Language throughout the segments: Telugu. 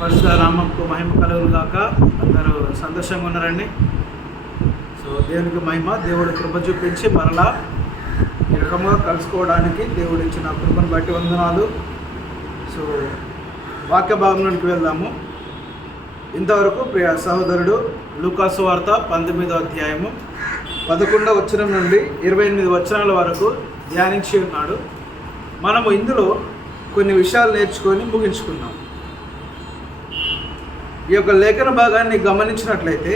పరిశుద్ధ నామముకు మహిమ కలుగును గాక. అందరూ సంతోషంగా ఉన్నారండి. సో దేవునికి మహిమ. దేవుడు కృప చూపించి మరలా ఈ రకంగా కలుసుకోవడానికి దేవుడు ఇచ్చిన కృపను బట్టి వందనాలు. సో వాక్య భాగంలోకి వెళ్దాము. ఇంతవరకు ప్రియ సహోదరుడు లూకా సువార్త 19వ అధ్యాయము 11వ వచనం నుండి 28 వచనాల వరకు ధ్యానించి ఉన్నాడు. మనము ఇందులో కొన్ని విషయాలు నేర్చుకొని ముగించుకున్నాం. ఈ యొక్క లేఖన భాగాన్ని గమనించినట్లయితే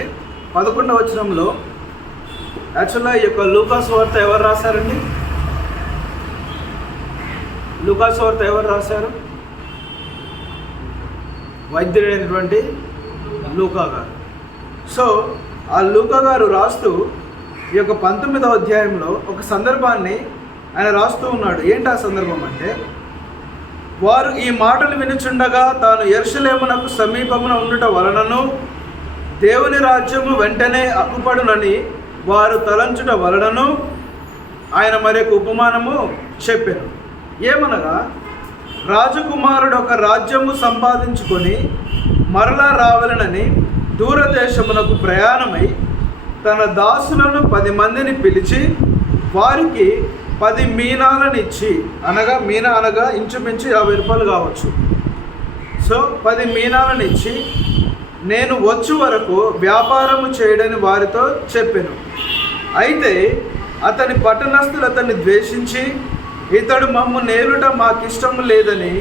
11వ వచనంలో యాక్చువల్గా ఈ యొక్క లూకా సువార్త ఎవరు రాశారండి? లూకా సువార్త ఎవరు రాశారు? వైద్యుడైనటువంటి లూకా గారు. సో ఆ లూకా గారు రాస్తూ ఈ యొక్క 19వ అధ్యాయంలో ఒక సందర్భాన్ని ఆయన రాస్తూ ఉన్నాడు. ఏంటి ఆ సందర్భం అంటే, వారు ఈ మాటలు వినుచుండగా తాను యెరూషలేమునకు సమీపమున ఉండుట వలనను దేవుని రాజ్యము వెంటనే అక్కుపడునని వారు తలంచుట వలనను ఆయన మరొక ఉపమానము చెప్పాను. ఏమనగా, రాజకుమారుడు ఒక రాజ్యము సంపాదించుకొని మరలా రావాలనని దూరదేశమునకు ప్రయాణమై తన దాసులను 10 మందిని పిలిచి వారికి 10 మీనాలను ఇచ్చి, మీనా అనగా ఇంచుమించు 50 రూపాయలు కావచ్చు. సో 10 మీనాలను ఇచ్చి నేను వచ్చు వరకు వ్యాపారము చేయడని వారితో చెప్పాను. అయితే అతని పట్టణస్థులు అతన్ని ద్వేషించి, ఇతడు మమ్ము నేలుట మాకిష్టము లేదని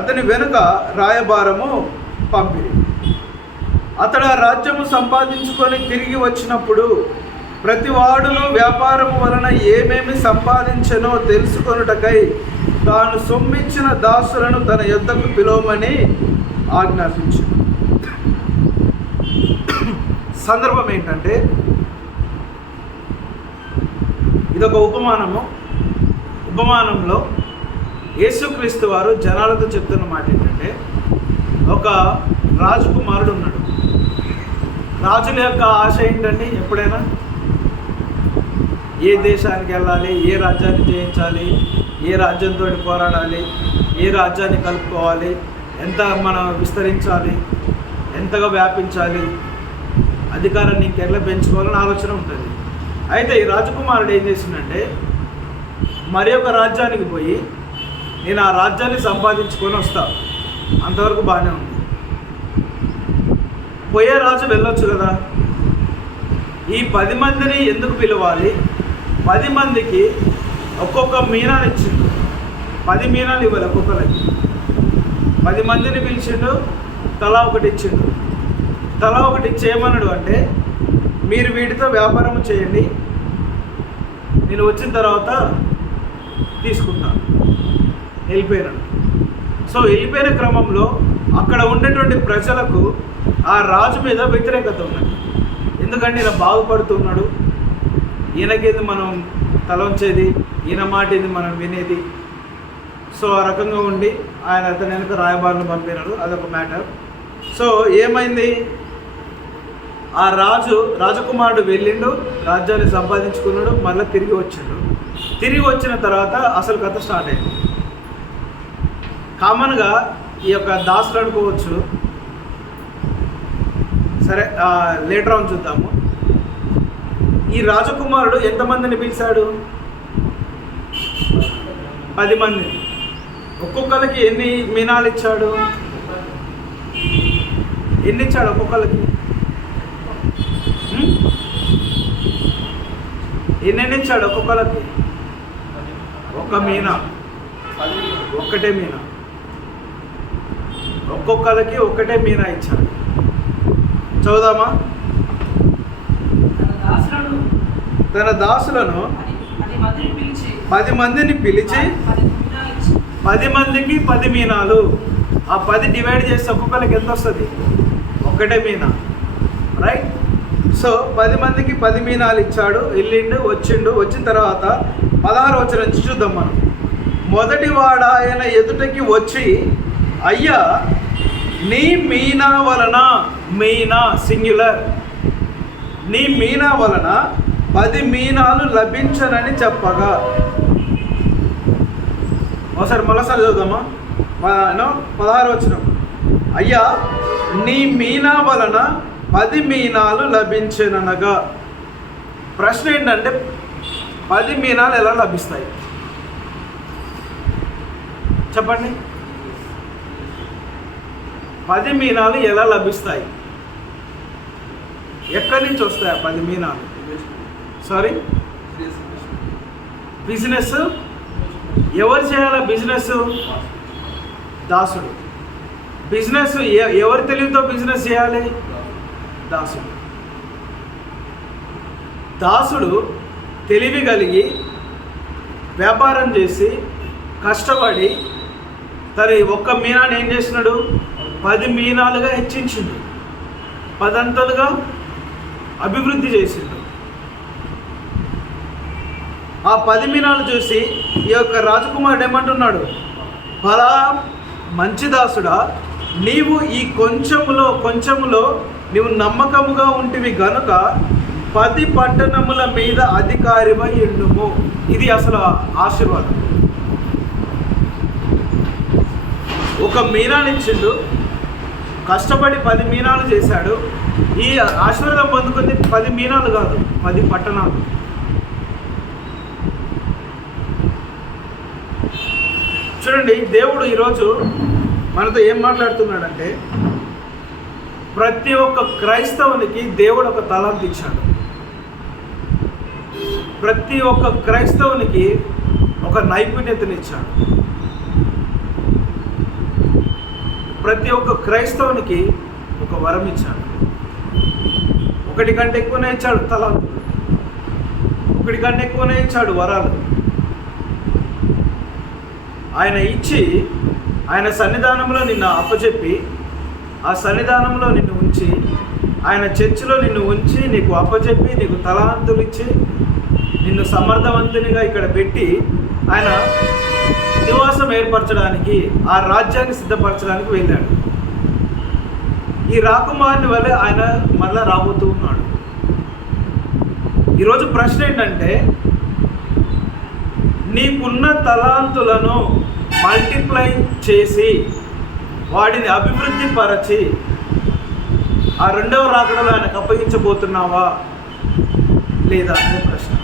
అతని వెనుక రాయబారము పంపిరి. అతడు ఆ రాజ్యము సంపాదించుకొని తిరిగి వచ్చినప్పుడు ప్రతివాడును వ్యాపారము వలన ఏమేమి సంపాదించెనో తెలుసుకొనుటకై తాను సొమ్మిచ్చిన దాసులను తన యొద్దకు పిలవమని ఆజ్ఞాపించు. సందర్భం ఏంటంటే, ఇదొక ఉపమానంలో యేసుక్రీస్తు వారు జనాలతో చెప్తున్న మాట ఏంటంటే, ఒక రాజకుమారుడు ఉన్నాడు. రాజుల యొక్క ఆశ ఏంటండి? ఎప్పుడైనా ఏ దేశానికి వెళ్ళాలి, ఏ రాజ్యాన్ని జయించాలి, ఏ రాజ్యంతో పోరాడాలి, ఏ రాజ్యాన్ని కలుపుకోవాలి, ఎంత మనం విస్తరించాలి, ఎంతగా వ్యాపించాలి, అధికారాన్ని ఇంకెట్లా పెంచుకోవాలని ఆలోచన ఉంటుంది. అయితే ఈ రాజకుమారుడు ఏం చేసిందంటే, మరి ఒక రాజ్యానికి పోయి నేను ఆ రాజ్యాన్ని సంపాదించుకొని వస్తా. అంతవరకు బాగానే ఉంది. పోయే రాజు వెళ్ళొచ్చు కదా. ఈ 10 మందిని ఎందుకు పిలవాలి? 10 మందికి ఒక్కొక్క మీనాలు ఇచ్చిండు. 10 మీనాలు ఇవ్వాలి ఒక్కొక్కరికి. 10 మందిని పిలిచిండు, తలా ఒకటి ఇచ్చిండు. తలా ఒకటి ఇచ్చేయమన్నాడు. అంటే మీరు వీటితో వ్యాపారం చేయండి, నేను వచ్చిన తర్వాత తీసుకుంటాను. వెళ్ళిపోయినాడు. సో వెళ్ళిపోయిన క్రమంలో అక్కడ ఉండేటువంటి ప్రజలకు ఆ రాజు మీద వ్యతిరేకత ఉన్నది. ఎందుకంటే ఈయన బాగుపడుతున్నాడు, ఈయనకేది మనం తలంచేది, ఈయన మాట ఇది మనం వినేది. సో ఆ రకంగా ఉండి ఆయన అతని వెనుక రాయబారులు పంపినాడు. అదొక మ్యాటర్. సో ఏమైంది? ఆ రాజకుమారుడు వెళ్ళిండు, రాజ్యాన్ని సంపాదించుకున్నాడు, మళ్ళీ తిరిగి వచ్చిండు. తిరిగి వచ్చిన తర్వాత అసలు కథ స్టార్ట్ అయింది. కామన్గా ఈ యొక్క దాసులు అనుకోవచ్చు. సరే, లేటర్ ఆన్ చూద్దాము. ఈ రాజకుమారుడు ఎంతమందిని పిలిచాడు? 10 మందిని. ఒక్కొక్కరికి ఎన్ని మీనాలు ఇచ్చాడు? ఎన్ని ఇచ్చాడు ఒక్కొక్కరికి? ఎన్ని ఇచ్చాడు ఒక్కొక్కరికి? ఒక మీనా, ఒక్కటే మీనా. ఒక్కొక్కరికి ఒకటే మీనా ఇచ్చాడు. చదువుదామా? తన దాసులను 10 మందిని పిలిచి 10 మందికి 10 మీనాలు. ఆ 10 డివైడ్ చేస్తే ఒక్కొక్కరికి ఎంత వస్తుంది? ఒకటే మీనా, రైట్? సో 10 మందికి 10 మీనాలు ఇచ్చాడు. వెళ్ళిండు, వచ్చిన తర్వాత 16వ వచనం నుంచి చూద్దాం మనం. మొదటివాడు ఆయన ఎదుటకి వచ్చి, అయ్యా నీ మీనా వలన, మీనా సింగ్యులర్, నీ మీనా వలన 10 మీనాలు లభించనని చెప్పగా. ఒకసారి మరోసారి చదువుదామా? 16వ వచనం. అయ్యా నీ మీనా వలన 10 మీనాలు లభించెననగా. ప్రశ్న ఏంటంటే 10 మీనాలు ఎలా లభిస్తాయి చెప్పండి? 10 మీనాలు ఎలా లభిస్తాయి? ఎక్కడి నుంచి వస్తాయి 10 మీనాలు? సారీ, బిజినెస్ ఎవరు చేయాలా? బిజినెస్ దాసుడు. బిజినెస్ ఎవరి తెలివితో బిజినెస్ చేయాలి? దాసుడు. దాసుడు తెలివి కలిగి వ్యాపారం చేసి కష్టపడి తన ఒక్క మీనాన్ని ఏం చేసినాడు? 10 మీనాలుగా హెచ్చించిండు, 10 అంతలుగా అభివృద్ధి చేసిండు. ఆ 10 మీనాలు చూసి ఈ యొక్క రాజకుమారుడు ఏమంటున్నాడు? బలా మంచి దాసుడా, నీవు ఈ కొంచెములో నీవు నమ్మకముగా ఉంటివి గనుక 10 పట్టణముల మీద అధికారివై ఉండుము. ఇది అసలు ఆశీర్వాదం. ఒక మీనానిచ్చిండు, కష్టపడి 10 మీనాలు చేశాడు. ఈ ఆశీర్వాదం పొందుకుంది 10 మీనాలు కాదు, 10 పట్టణాలు. చూడండి, దేవుడు ఈరోజు మనతో ఏం మాట్లాడుతున్నాడంటే, ప్రతి ఒక్క క్రైస్తవునికి దేవుడు ఒక తలాంతు ఇచ్చాడు. ప్రతి ఒక్క క్రైస్తవునికి ఒక నైపుణ్యతనిచ్చాడు. ప్రతి ఒక్క క్రైస్తవునికి ఒక వరం ఇచ్చాడు. ఒకటి కంటే ఎక్కువనే ఇచ్చాడు తలాంతు, ఒకటి కంటే ఎక్కువనే ఇచ్చాడు వరాలు. ఆయన ఇచ్చి ఆయన సన్నిధానంలో నిన్ను అప్పచెప్పి, ఆ సన్నిధానంలో నిన్ను ఉంచి, ఆయన చర్చిలో నిన్ను ఉంచి నీకు అప్పచెప్పి నీకు తలాంతులు ఇచ్చి నిన్ను సమర్థవంతునిగా ఇక్కడ పెట్టి ఆయన నివాసం ఏర్పరచడానికి, ఆ రాజ్యాన్ని సిద్ధపరచడానికి వెళ్ళాడు. ఈ రాకుమారుని వల్ల ఆయన మళ్ళా రాబోతూ ఉన్నాడు. ఈరోజు ప్రశ్న ఏంటంటే, నీకున్న తలాంతులను మల్టిప్లై చేసి వాటిని అభివృద్ధి పరచి ఆ 2వ రాకడలో ఆయనకు అప్పగించబోతున్నావా లేదా అనే ప్రశ్న.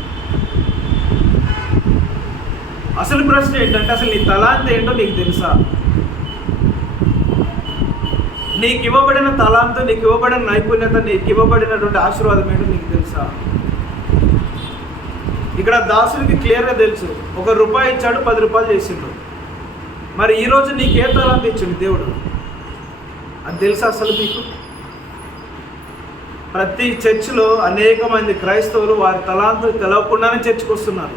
అసలు ప్రశ్న ఏంటంటే, అసలు నీ తలాంతు ఏంటో నీకు తెలుసా? నీకు ఇవ్వబడిన తలాంతు, నీకు ఇవ్వబడిన నైపుణ్యత, నీకు ఇవ్వబడినటువంటి ఆశీర్వాదం ఏంటో నీకు తెలుసా? ఇక్కడ దాసుడికి క్లియర్గా తెలుసు. 1 రూపాయి ఇచ్చాడు, 10 రూపాయలు చేసిండు. మరి ఈరోజు నీకు ఏ తలాంతు ఇచ్చిండు దేవుడు? అది తెలుసా అసలు మీకు? ప్రతి చర్చిలో అనేక మంది క్రైస్తవులు వారి తలాంతులు తెలవకుండానే చర్చికి వస్తున్నారు.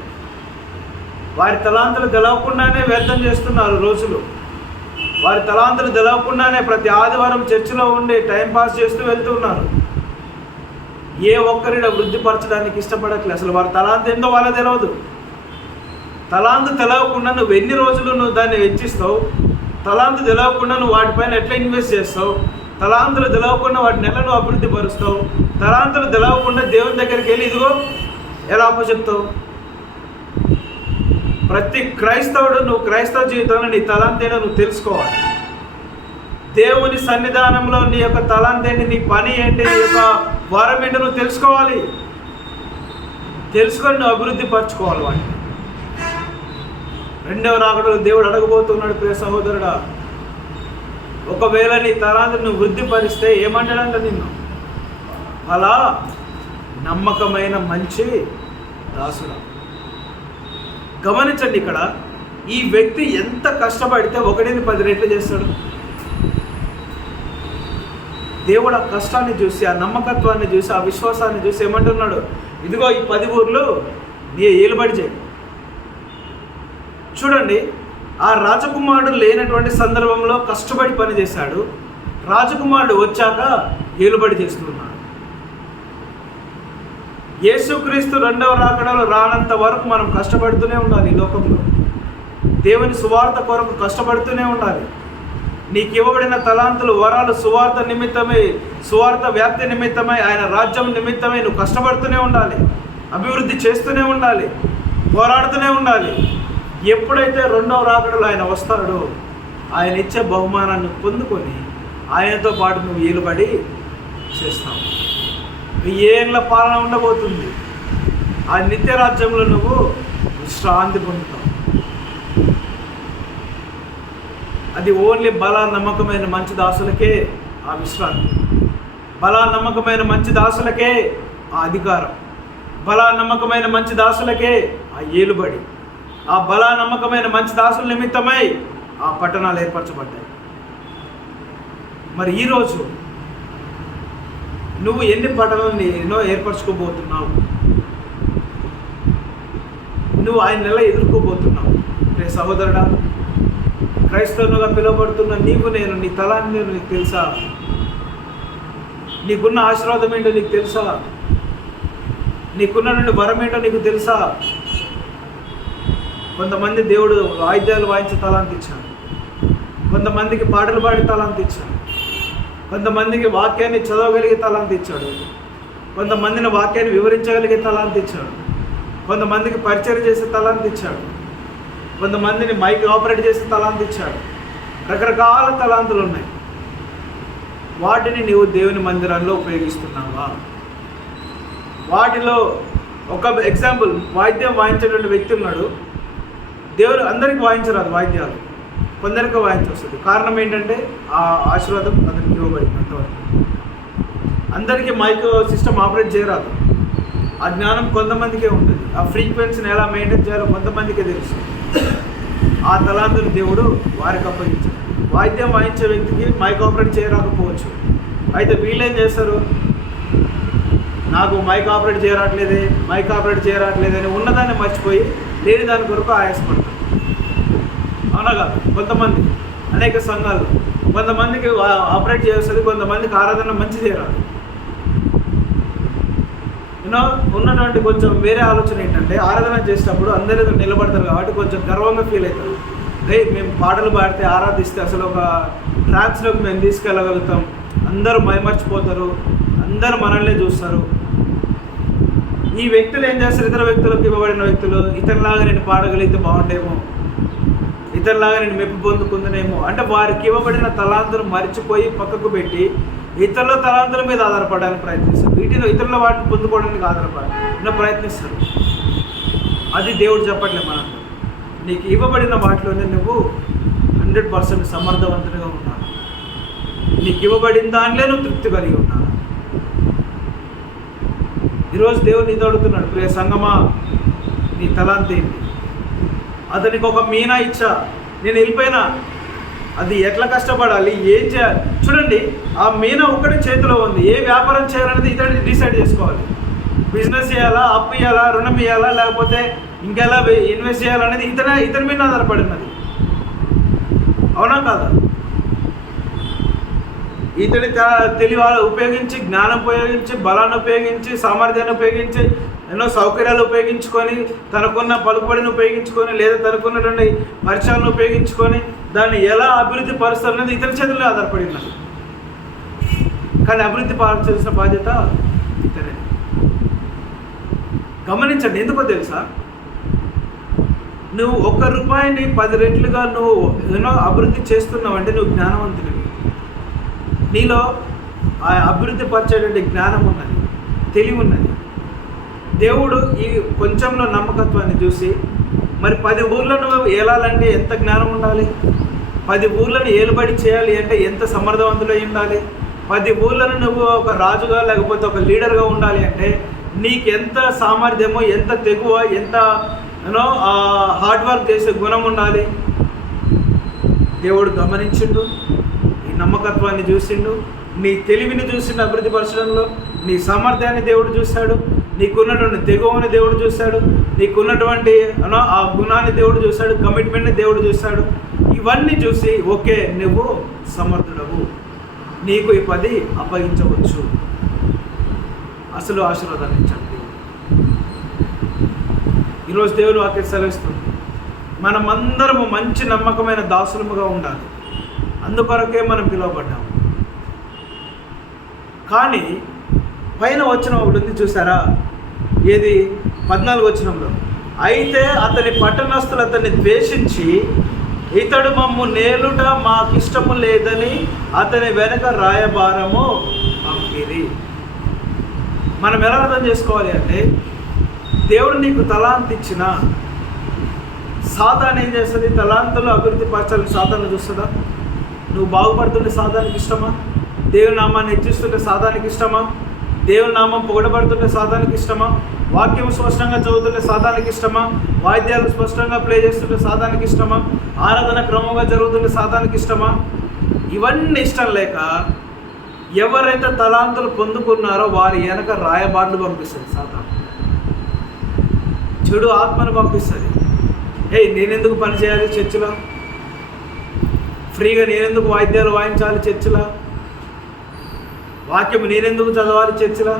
వారి తలాంతులు తెలవకుండానే వ్యర్థం చేస్తున్నారు రోజులు. వారి తలాంతులు తెలవకుండానే ప్రతి ఆదివారం చర్చిలో ఉండి టైంపాస్ చేస్తూ వెళ్తున్నారు. ఏ ఒక్కరిని వృద్ధిపరచడానికి ఇష్టపడట్లేదు. అసలు వారి తలాంతు ఏందో వాళ్ళకి తెలియదు. తలాంతు తెలవకుండా నువ్వు ఎన్ని రోజులు నువ్వు దాన్ని వెచ్చిస్తావు? తలాంతు తెలవకుండా నువ్వు వాటిపైన ఎట్లా ఇన్వెస్ట్ చేస్తావు? తలాంతులు తెలవకుండా వాటి నెల నువ్వు అభివృద్ధి పరుస్తావు. తలాంతులు తెలవకుండా దేవుని దగ్గరికి వెళ్ళి ఇదిగో ఎలా అప్పచెప్తావు? ప్రతి క్రైస్తవుడు నువ్వు క్రైస్తవ జీవితంలో నీ తలాంతు ఏంటో నువ్వు తెలుసుకోవాలి. దేవుని సన్నిధానంలో నీ యొక్క తలాంతు ఏంటి, నీ పని ఏంటి, నీ యొక్క వారం ఏంటో నువ్వు తెలుసుకోవాలి. తెలుసుకొని నువ్వు అభివృద్ధి పరచుకోవాలి వాటిని. 2వ రాకడలో దేవుడు అడగబోతున్నాడు, ప్రియ సహోదరుడా, ఒకవేళ నీ తలాంతును నువ్వు వృద్ధిపరిస్తే ఏమంటాడంట నిన్ను? అలా నమ్మకమైన మంచి దాసుడా. గమనించండి, ఇక్కడ ఈ వ్యక్తి ఎంత కష్టపడితే 1ని 10 రెట్లు చేస్తాడు. దేవుడు ఆ కష్టాన్ని చూసి, ఆ నమ్మకత్వాన్ని చూసి, ఆ విశ్వాసాన్ని చూసి ఏమంటున్నాడు? ఇదిగో ఈ 10 ఊర్లు నీ ఏలుబడి చేయి. చూడండి, ఆ రాజకుమారుడు లేనటువంటి సందర్భంలో కష్టపడి పనిచేశాడు. రాజకుమారుడు వచ్చాక ఏలుబడి చేస్తున్నాడు. యేసుక్రీస్తు 2వ రాకడలో రానంత వరకు మనం కష్టపడుతూనే ఉండాలి. ఈ లోకంలో దేవుని సువార్త కొరకు కష్టపడుతూనే ఉండాలి. నీకు ఇవ్వబడిన తలాంతులు, వరాలు సువార్త నిమిత్తమై, సువార్త వ్యాప్తి నిమిత్తమై, ఆయన రాజ్యం నిమిత్తమై నువ్వు కష్టపడుతూనే ఉండాలి. అభివృద్ధి చేస్తూనే ఉండాలి, పోరాడుతూనే ఉండాలి. ఎప్పుడైతే 2వ రాకడలో ఆయన వస్తాడో ఆయన ఇచ్చే బహుమానాన్ని పొందుకొని ఆయనతో పాటు నువ్వు ఏలుబడి చేస్తావు. 1000 ఏళ్ళ పాలన ఉండబోతుంది. ఆ నిత్య రాజ్యంలో నువ్వు విశ్రాంతి పొందుతావు. అది ఓన్లీ నమ్మకమైన మంచి దాసులకే ఆ విశ్రాంతి, నమ్మకమైన మంచి దాసులకే ఆ అధికారం, నమ్మకమైన మంచి దాసులకే ఆ ఏలుబడి, ఆ నమ్మకమైన మంచి దాసుల నిమిత్తమై ఆ పట్టణాలు ఏర్పరచబడ్డాయి. మరి ఈరోజు నువ్వు ఎన్ని పట్టణాలను ఎన్నో ఏర్పరచుకోబోతున్నావు? నువ్వు ఆయన నెల ఎదుర్కోబోతున్నావు. సహోదరుడా, క్రైస్తవునిగా పిలువబడుతున్న నేను నీ తలాన్ని నీకు తెలుసా? నీకున్న ఆశీర్వాదం ఏంటో నీకు తెలుసా? నీకున్న వరం ఏంటో నీకు తెలుసా? కొంతమంది దేవుడు వాయిద్యాలు వాయించే తలాంతి ఇచ్చాడు, కొంతమందికి పాటలు పాడే తలాంతి ఇచ్చాడు, కొంతమందికి వాక్యాన్ని చదవగలిగే తలాంతి ఇచ్చాడు, కొంతమందిని వాక్యాన్ని వివరించగలిగే తలాంతి ఇచ్చాడు, కొంతమందికి పరిచయం చేసే తలాంతి ఇచ్చాడు, కొంతమందిని మైక్ ఆపరేట్ చేసే తలాంతి ఇచ్చాడు. రకరకాల తలాంతులు ఉన్నాయి. వాటిని నీవు దేవుని మందిరంలో ఉపయోగిస్తున్నావా? వాటిలో ఒక ఎగ్జాంపుల్, వాయిద్యం వాయించేటువంటి వ్యక్తి ఉన్నాడు. దేవుడు అందరికీ వాయించరాదు వాయిద్యాలు, కొందరికి వాయించవస్తుంది. కారణం ఏంటంటే ఆ ఆశీర్వాదం అతనికి ఇవ్వబడినంతవరకు. అందరికీ మైక్ సిస్టమ్ ఆపరేట్ చేయరాదు. ఆ జ్ఞానం కొంతమందికే ఉంటుంది. ఆ ఫ్రీక్వెన్సీని ఎలా మెయింటైన్ చేయాలో కొంతమందికే తెలుసు. ఆ తలాంతుని దేవుడు వారికి అప్పగించాడు. వాయిద్యం వాయించే వ్యక్తికి మైక్ ఆపరేట్ చేయరాకపోవచ్చు. అయితే వీళ్ళేం చేస్తారు? నాకు మైక్ ఆపరేట్ చేయరాట్లేదే అని ఉన్నదాన్ని మర్చిపోయి లేని దాని కొరకు ఆయాసపడతారు. అవునా కాదు? కొంతమంది అనేక సంఘాలు కొంతమందికి ఆపరేట్ చేస్తుంది, కొంతమందికి ఆరాధన మంచి చేయరాదు. ఉన్నటువంటి కొంచెం వేరే ఆలోచన ఏంటంటే, ఆరాధన చేసేటప్పుడు అందరూ నిలబడతారు కాబట్టి కొంచెం గర్వంగా ఫీల్ అవుతారు. మేము పాటలు పాడితే ఆరాధిస్తే అసలు ఒక ట్రాన్స్లోకి మేము తీసుకెళ్ళగలుగుతాం, అందరూ మైమర్చిపోతారు, అందరూ మనల్ని చూస్తారు. ఈ వ్యక్తులు ఏం చేస్తారు? ఇతర వ్యక్తులకు ఇవ్వబడిన వ్యక్తులు ఇతరులాగా నేను పాడగలిగితే బాగుండేమో, ఇతరులాగా నేను మెప్పు పొందుకుందనేమో అంటే వారికి ఇవ్వబడిన తలాంతులు మర్చిపోయి పక్కకు పెట్టి ఇతరుల తలాంతుల మీద ఆధారపడడానికి ప్రయత్నిస్తారు. వీటిలో ఇతరుల వాటిని పొందుకోవడానికి ఆధారపడాలని ప్రయత్నిస్తారు. అది దేవుడు చెప్పట్లే మనకు. నీకు ఇవ్వబడిన వాటిలోనే నువ్వు 100% సమర్థవంతుడిగా ఉన్నాను. నీకు ఇవ్వబడిన దానిలో నువ్వు తృప్తి కలిగి ఉన్నాను. ఈరోజు దేవుడు నీతో అడుగుతున్నాడు, ప్రియ సంగమా, నీ తలాంతి ఏంటి? అతనికి ఒక మీనా ఇచ్చా, నేను వెళ్ళిపోయినా. అది ఎట్లా కష్టపడాలి, ఏం చేయాలి? చూడండి, ఆ మీనా ఒక్కటి చేతిలో ఉంది. ఏ వ్యాపారం చేయాలనేది ఇతడు డిసైడ్ చేసుకోవాలి. బిజినెస్ చేయాలా, అప్పు ఇవ్వాలా, రుణం ఇవ్వాలా, లేకపోతే ఇంకెలా ఇన్వెస్ట్ చేయాలనేది ఇతని మీద ఆధారపడినది. అవునా కాదా? ఇతడి తెలివి ఉపయోగించి, జ్ఞానం ఉపయోగించి, బలాన్ని ఉపయోగించి, సామర్థ్యాన్ని ఉపయోగించి, ఎన్నో సౌకర్యాలు ఉపయోగించుకొని, తనకున్న పలుకుబడిని ఉపయోగించుకొని, లేదా తనకున్నటువంటి పరిచయాలను ఉపయోగించుకొని దాన్ని ఎలా అభివృద్ధి పరుస్తారనేది ఇతని చేతుల్లో ఆధారపడి ఉన్నది. కానీ అభివృద్ధి పరచాల్సిన బాధ్యత ఇతనే. గమనించండి, ఎందుకో తెలుసా? నువ్వు 1 రూపాయిని 10 రెట్లుగా నువ్వు ఎన్నో అభివృద్ధి చేస్తున్నావంటే నువ్వు జ్ఞానవంతుడివి. నీలో ఆ అభివృద్ధి పరిచేటువంటి జ్ఞానం ఉన్నది, తెలివి ఉన్నది. దేవుడు ఈ కొంచెంలో నమ్మకత్వాన్ని చూసి మరి 10 ఊర్లను ఏలాలంటే ఎంత జ్ఞానం ఉండాలి? 10 ఊర్లను ఏలుబడి చేయాలి అంటే ఎంత సమర్థవంతులై ఉండాలి? 10 ఊర్లను నువ్వు ఒక రాజుగా లేకపోతే ఒక లీడర్గా ఉండాలి అంటే నీకెంత సామర్థ్యమో, ఎంత తెగువ, ఎంత హార్డ్ వర్క్ చేసే గుణం ఉండాలి. దేవుడు గమనించిండు, ఈ నమ్మకత్వాన్ని చూసిండు, నీ తెలివిని చూసిండు, అభివృద్ధి పరచడంలో నీ సామర్థ్యాన్ని దేవుడు చూశాడు, నీకున్నటువంటి తెగువని దేవుడు చూశాడు, నీకున్నటువంటి ఆ గుణాన్ని దేవుడు చూశాడు, కమిట్మెంట్ని దేవుడు చూశాడు. ఇవన్నీ చూసి ఓకే, నువ్వు సమర్థుడవు, నీకు ఈ 10 అప్పగించవచ్చు. అసలు ఆశీర్వాదాన్ని ఇచ్చాడు దేవుడు. ఈరోజు దేవుడు వాక్యం సెలవిస్తుంది, మనమందరము మంచి నమ్మకమైన దాసులముగా ఉండాలి. అందుకొరకే మనం పిలువబడ్డాము. కానీ పైన వచనం ఒకటి ఉంది చూసారా? ఏది? 14వ వచనంలో, అయితే అతని పట్టణస్థులు అతన్ని ద్వేషించి ఇతడు మమ్ము నేలుట మాకిష్టము లేదని అతని వెనక రాయబారము పంపిరి. మనం ఎలా అర్థం చేసుకోవాలి అంటే, దేవుడు నీకు తలాంత్ ఇచ్చిన, సాతాను ఏం చేస్తుంది? తలాంతులు అభివృద్ధి పరచాలని సాతాను చూస్తుందా? నువ్వు బాగుపడుతుంటే సాతానికి ఇష్టమా? దేవుని నామాన్ని హెచ్చిస్తుంటే సాతానికి ఇష్టమా? దేవుని నామం పొగడబడుతుంటే సాతానికి ఇష్టమా? వాక్యం స్పష్టంగా చదువుతుంటే సాతానికి ఇష్టమా? వాయిద్యాలు స్పష్టంగా ప్లే చేస్తుంటే సాతానికి ఇష్టమా? ఆరాధన క్రమంగా జరుగుతుంటే సాతానికి ఇష్టమా? ఇవన్నీ ఇష్టం లేక ఎవరైతే తలాంతులు పొందుకున్నారో వారి వెనక రాయబాట్లు పంపిస్తుంది సాతాను. చెడు ఆత్మను పంపిస్తుంది. నేనెందుకు పని చేయాలి చర్చిలో? ఫ్రీగా నేనెందుకు వాయిద్యాలు వాయించాలి చర్చిలో? వాక్యం నేనెందుకు చదవాలి చర్చిలో?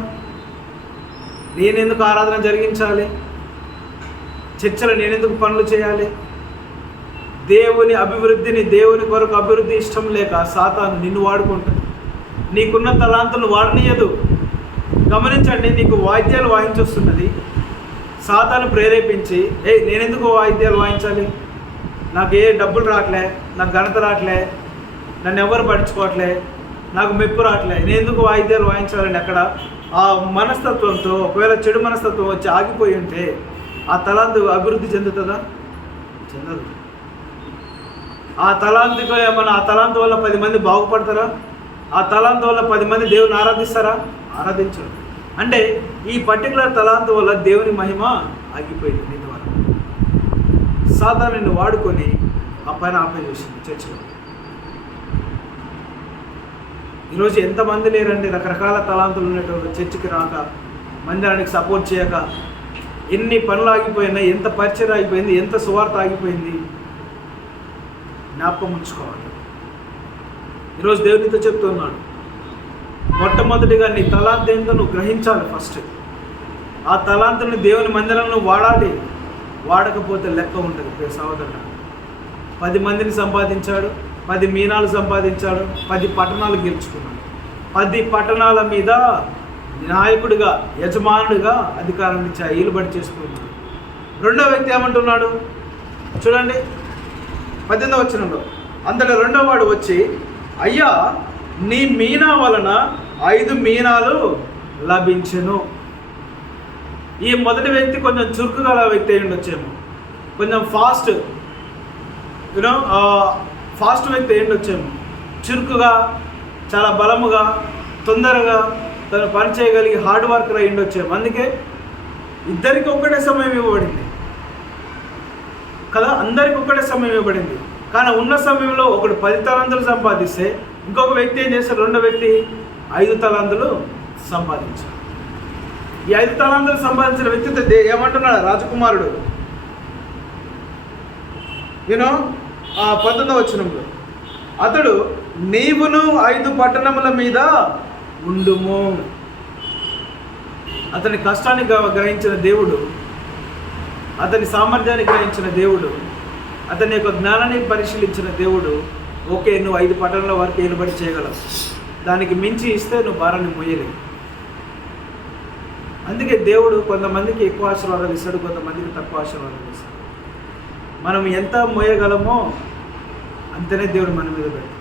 నేనెందుకు ఆరాధన జరిగించాలి చర్చిలో? నేనెందుకు పనులు చేయాలి? దేవుని అభివృద్ధిని, దేవుని కొరకు అభివృద్ధి ఇష్టం లేక సాతాను నిన్ను వాడుకుంటుంది. నీకున్న తలాంతులు వాడనీయదు. గమనించండి, నీకు వాయిద్యాలు వాయించొస్తున్నది సాతాను ప్రేరేపించి, నేనెందుకు వాయిద్యాలు వాయించాలి? నాకు ఏ డబ్బులు రావట్లే, నాకు ఘనత రావట్లే, నన్ను ఎవరు పట్టించుకోవట్లే, నాకు మెప్పు రావట్లే, నేను ఎందుకు వాయిద్యాలు వాయించాలని అక్కడ ఆ మనస్తత్వంతో, ఒకవేళ చెడు మనస్తత్వం వచ్చి ఆగిపోయి ఉంటే ఆ తలాంతు అభివృద్ధి చెందుతుందా? చెందదు. ఆ తలాంతుకు ఏమన్నా, ఆ తలాంతు వల్ల 10 మంది బాగుపడతారా? ఆ తలాంతు వల్ల 10 మంది దేవుని ఆరాధిస్తారా? ఆరాధించరు. అంటే ఈ పర్టికులర్ తలాంతు వల్ల దేవుని మహిమ ఆగిపోయింది. నీ ద్వారా సాతాను నిన్ను వాడుకొని ఆ పైన ఆపే చూసింది చర్చిలో. ఈరోజు ఎంతమంది లేరండి రకరకాల తలాంతులు ఉండేటోళ్ళు, చర్చికి రాక, మందిరానికి సపోర్ట్ చేయక, ఎన్ని పనులు ఆగిపోయినాయి, ఎంత పరిచయం ఆగిపోయింది, ఎంత సువార్త ఆగిపోయింది. జ్ఞాపకం ఉంచుకోవాలి. ఈరోజు దేవునితో చెప్తున్నాడు, మొట్టమొదటిగా నీ తలాంతు ఏంటో నువ్వు గ్రహించాలి. ఫస్ట్ ఆ తలాంతుని దేవుని మందిరంలో వాడాలి. వాడకపోతే లెక్క ఉంటుంది. సహోదరుడు 10 మందిని సంపాదించాడు, 10 మీనాలు సంపాదించాడు, 10 పట్టణాలు గెలుచుకున్నాడు. 10 పట్టణాల మీద నాయకుడిగా, యజమానుడిగా అధికారం ఇచ్చి ఈలుబడి చేస్తున్నాడు. రెండో వ్యక్తి ఏమంటున్నాడు చూడండి, 18వ వచనంలో, అంతటా రెండో వాడు వచ్చి, అయ్యా నీ మీనా వలన 5 మీనాలు లభించెను. ఈ మొదటి వ్యక్తి కొంచెం చురుకుగా వ్యక్తి అయి ఉండొచ్చేమో, కొంచెం ఫాస్ట్ వ్యక్తి అయి ఉండొచ్చేమో, చురుకుగా, చాలా బలముగా, తొందరగా తను పని చేయగలిగి హార్డ్ వర్కర్ అయి ఉండొచ్చేమో. అందుకే ఇద్దరికి ఒక్కటే సమయం ఇవ్వబడింది కదా, అందరికి ఒక్కటే సమయం ఇవ్వబడింది. కానీ ఉన్న సమయంలో ఒకడు 10 తలాంతులు సంపాదిస్తే ఇంకొక వ్యక్తి ఏం చేస్తాడు? రెండో వ్యక్తి 5 తలాంతులు సంపాదించాడు. ఈ 5 తలాంతులు సంపాదించిన వ్యక్తితో ఏమంటున్నాడు రాజకుమారుడు? 19వ వచనంలో, అతడు నీవును 5 పట్టణముల మీద ఉండుము. అతని కష్టాన్ని గ్రహించిన దేవుడు, అతని సామర్థ్యాన్ని గ్రహించిన దేవుడు, అతని యొక్క జ్ఞానాన్ని పరిశీలించిన దేవుడు, ఓకే నువ్వు 5 పట్టణాల వరకు ఏలుబడి చేయగలవు, దానికి మించి ఇస్తే నువ్వు భారాన్ని మోయలేవు. అందుకే దేవుడు కొంతమందికి ఎక్కువ ఆశీర్వాదాలు ఇస్తాడు, కొంతమందికి తక్కువ ఆశీర్వాదాలు ఇస్తాడు. మనం ఎంత మోయగలమో అంతనే దేవుడు మన మీద పెడతాడు.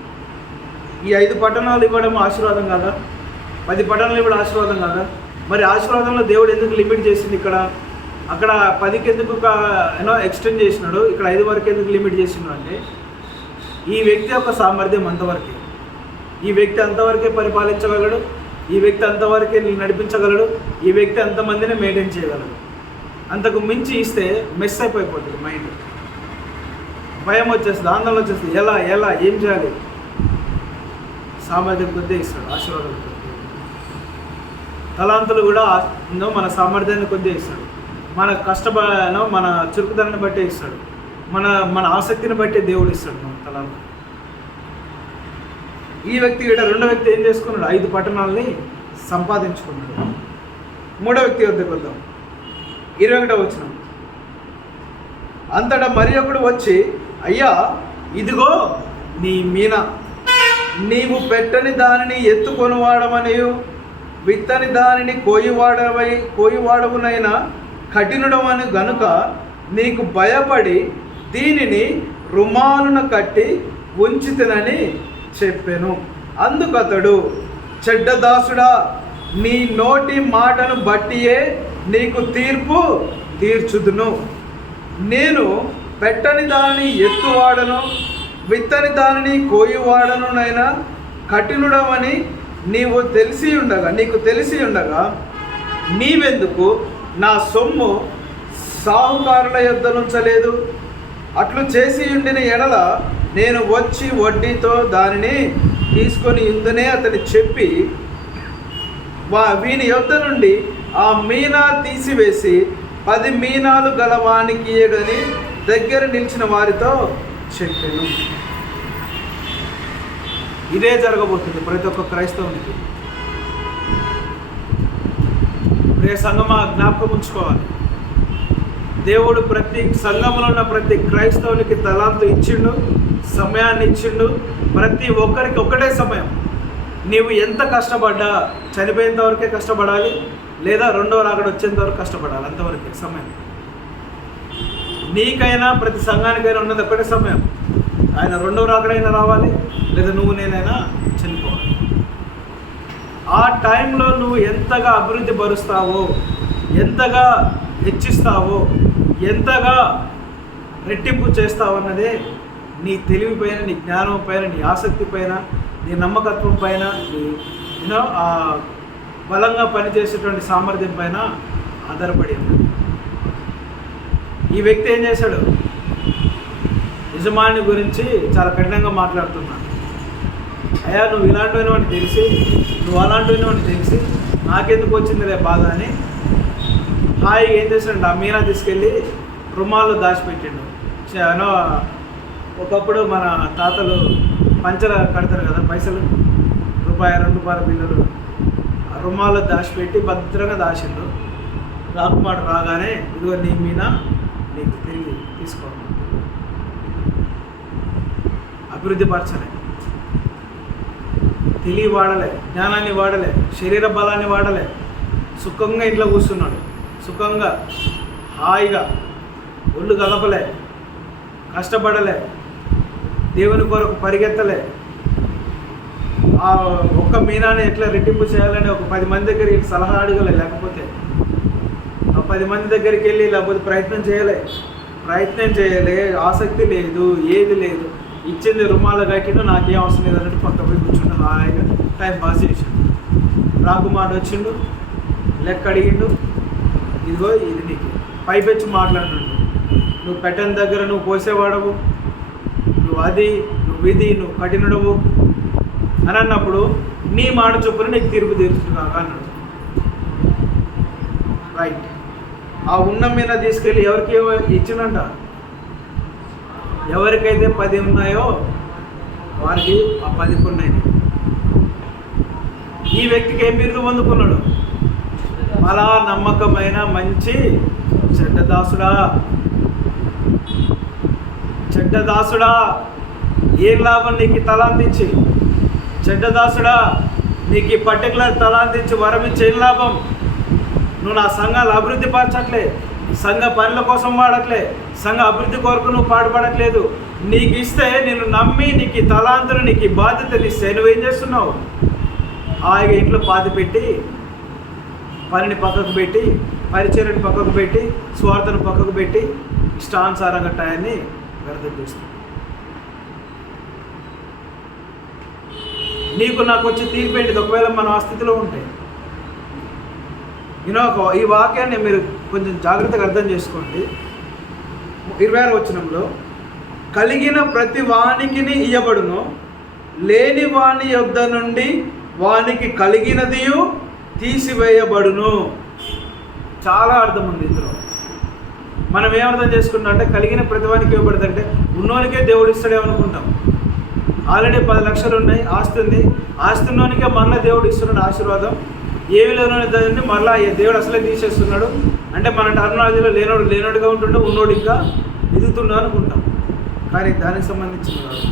ఈ 5 పట్టణాలు ఇవ్వడం ఆశీర్వాదం కాదా? 10 పట్టణాలు ఇవ్వడం ఆశీర్వాదం కాదా? మరి ఆశీర్వాదంలో దేవుడు ఎందుకు లిమిట్ చేసింది? అక్కడ 10కి ఎందుకు ఎక్స్టెండ్ చేసినాడు, ఇక్కడ 5 వరకు ఎందుకు లిమిట్ చేసినాడు అంటే, ఈ వ్యక్తి యొక్క సామర్థ్యం అంతవరకే. ఈ వ్యక్తి అంతవరకే పరిపాలించగలడు, ఈ వ్యక్తి అంతవరకే నడిపించగలడు, ఈ వ్యక్తి అంతమందిని మెయింటైన్ చేయగలడు. అంతకు మించి ఇస్తే మెస్ అయిపోతుంది మైండ్, భయం వచ్చేస్తుంది, ఆందోళన వచ్చేస్తుంది. ఎలా ఏం చేయాలి? సామర్థ్యం కొద్దే ఇస్తాడు, ఆశీర్వాదం కొద్దే. తలాంతులు కూడా మన సామర్థ్యాన్ని కొద్దే ఇస్తాడు, మన మన చురుకుదనాన్ని బట్టే ఇస్తాడు, మన ఆసక్తిని బట్టే దేవుడు ఇస్తాడు మన తలాంతులు. ఈ వ్యక్తి కూడా, రెండో వ్యక్తి ఏం చేసుకున్నాడు? 5 పట్టణాలని సంపాదించుకున్నాడు. మూడో వ్యక్తి వద్దకు వద్దాం. 21వ వచనం, అంతటా మరి ఒకడు వచ్చి, అయ్యా ఇదిగో నీ మీన, నీవు పెట్టని దానిని ఎత్తుకొనివాడమనియు విత్తని దానిని కోయివాడవునైనా కఠినుడమని గనుక నీకు భయపడి దీనిని రుమాలును కట్టి ఉంచితినని చెప్పెను. అందుకతడు, చెడ్డదాసుడా, నీ నోటి మాటను బట్టియే నీకు తీర్పు తీర్చుదును. నేను పెట్టని దానిని ఎత్తువాడను, విత్తని దానిని కోయువాడనునైనా కఠినుడవని నీకు తెలిసి ఉండగా నీవెందుకు నా సొమ్ము సాహుకారుల యొద్ద నుంచలేదు? అట్లు చేసి ఉండిన ఎడల నేను వచ్చి వడ్డీతో దానిని తీసుకొని ఉందనే అతని చెప్పి వీని యొద్ద నుండి ఆ మీనా తీసివేసి 10 మీనాలు గలవానికి ఇయ్యడని దగ్గర నిలిచిన వారితో చెప్పాను. ఇదే జరగబోతుంది ప్రతి ఒక్క క్రైస్తవునికి. ప్రియ సంఘమా, జ్ఞాపకం ఉంచుకోవాలి, దేవుడు ప్రతి సంఘంలో ఉన్న ప్రతి క్రైస్తవునికి తలాంతు ఇచ్చిండు, సమయాన్ని ఇచ్చిండు. ప్రతి ఒక్కరికి ఒకటే సమయం. నీవు ఎంత కష్టపడ్డా చనిపోయేంత వరకే కష్టపడాలి, లేదా రెండో రాకడ వచ్చేంత వరకు కష్టపడాలి, అంతవరకే సమయం. నీకైనా ప్రతి సంఘానికైనా ఉన్నది ఒకటే సమయం. ఆయన రెండో రాకడైనా రావాలి, లేదా నువ్వు నేనైనా చనిపోవాలి. ఆ టైంలో నువ్వు ఎంతగా అభివృద్ధి పరుస్తావో, ఎంతగా హెచ్చిస్తావో, ఎంతగా రెట్టింపు చేస్తావు అన్నదే నీ తెలివి పైన, నీ జ్ఞానం పైన, నీ ఆసక్తి పైన, నీ నమ్మకత్వం పైన, నీ బలంగా పనిచేసేటువంటి సామర్థ్యం పైన ఆధారపడి ఉంది. ఈ వ్యక్తి ఏం చేశాడు? యజమాని గురించి చాలా కఠినంగా మాట్లాడుతున్నాడు. అయ్యా, నువ్వు ఇలాంటివని తెలిసి, నువ్వు అలాంటివని తెలిసి నాకెందుకు వచ్చిందిలే బాధ అని హాయిగా ఏం చేశాడు? ఆ మీనా తీసుకెళ్ళి రుమాల్లో దాచిపెట్టాడు. ఒకప్పుడు మన తాతలు పంచర కడతారు కదా, పైసలు ₹1, ₹2 బిల్లులు ఆ రుమాల్లో దాచిపెట్టి భద్రంగా దాచిండు. రాకుమాడు రాగానే, ఇదిగో నీ మీనా నీకు తిరిగి తీసుకో. అభివృద్ధి పరచలే, తెలివి వాడలే, జ్ఞానాన్ని వాడలే, శరీర బలాన్ని వాడలే. సుఖంగా ఇంట్లో కూర్చున్నాడు, సుఖంగా హాయిగా, ఒళ్ళు గదపలే, కష్టపడలే, దేవుని కొరకు పరిగెత్తలే. ఆ ఒక్క మీనాన్ని ఎట్లా రెట్టింపు చేయాలని ఒక 10 మంది దగ్గరికి సలహా అడగలే. లేకపోతే ఆ 10 మంది దగ్గరికి వెళ్ళి లేకపోతే ప్రయత్నం చేయలే. ఆసక్తి లేదు, ఏది లేదు. ఇచ్చింది రుమాల కట్టిండు, నాకేం అవసరం లేదు అన్నట్టు పక్క పోయి కూర్చుండు, హాయిగా టైం పాస్ చేసాడు. రాకుమారుడు వచ్చిండు, లెక్క అడిగిండు, ఇదిగో ఇది నీకు. పైపెచ్చి మాట్లాడుతుండు, నువ్వు పెట్టని దగ్గర నువ్వు పోసేవాడవు, నువ్వు అది, నువ్వు ఇది, నువ్వు కఠినుడవు అని అన్నప్పుడు నీ మాట చొప్పున నీకు తీర్పు తీరుస్తున్నా అన్నాడు. రైట్. ఆ ఉన్న మీద తీసుకెళ్ళి ఎవరికి ఇచ్చినంట? ఎవరికైతే 10 ఉన్నాయో వారికి ఆ 10 ఉన్నాయి. ఈ వ్యక్తికి ఏం బిరుదు పొందుకున్నాడు? అలా నమ్మకమైన మంచి చెడ్డదాసుడా, ఏం లాభం నీకు తలాంతించి? చెడ్డదాసుడా, నీకు ఈ పర్టికులర్ తలాంతించి వరం ఇచ్చి ఏం లాభం? నువ్వు నా సంఘాలు అభివృద్ధి పరచట్లే, సంఘ పనుల కోసం వాడట్లే, సంఘ అభివృద్ధి కొరకు నువ్వు పాటుపడట్లేదు. నీకు ఇస్తే నేను నమ్మి నీకు తలాంతులు, నీకు బాధ్యతలు ఇస్తే నువ్వేం చేస్తున్నావు? హాయిగా ఇంట్లో పాతి పెట్టి, పనిని పక్కకు పెట్టి, పరిచర్యని పక్కకు పెట్టి, స్వార్థను పక్కకు పెట్టి, ఇష్టానుసారంగా టయాన్ని వ్యర్థం చేస్తుంది. నీకు నాకు వచ్చి తీర్పేంటిది ఒకవేళ మనం ఆ స్థితిలో ఉంటే. ఈ వాక్యాన్ని మీరు కొంచెం జాగ్రత్తగా అర్థం చేసుకోండి. 26వ వచనంలో, కలిగిన ప్రతి వానికి ఇయ్యబడును, లేని వాని యొద్ద నుండి వానికి కలిగినదియు తీసివేయబడును. చాలా అర్థం ఉంది ఇందులో. మనం ఏమర్థం చేసుకుంటాం అంటే, కలిగిన ప్రతి వానికి ఇవ్వబడుతుంటే ఉన్నోనికే దేవుడు ఇస్తాడేమనుకుంటాం. ఆల్రెడీ 10 లక్షలు ఉన్నాయి, ఆస్తి ఉంది, ఆస్తి ఉన్నోనికే మరలా దేవుడు ఇస్తున్నాడు ఆశీర్వాదం. ఏమి లేని మరలా దేవుడు అసలే తీసేస్తున్నాడు అంటే మన టర్మినాలజీలో లేనోడుగా ఉంటుండే, ఉన్నోడు ఇంకా ఎదుగుతుండ అనుకుంటాం. కానీ దానికి సంబంధించింది కాదు,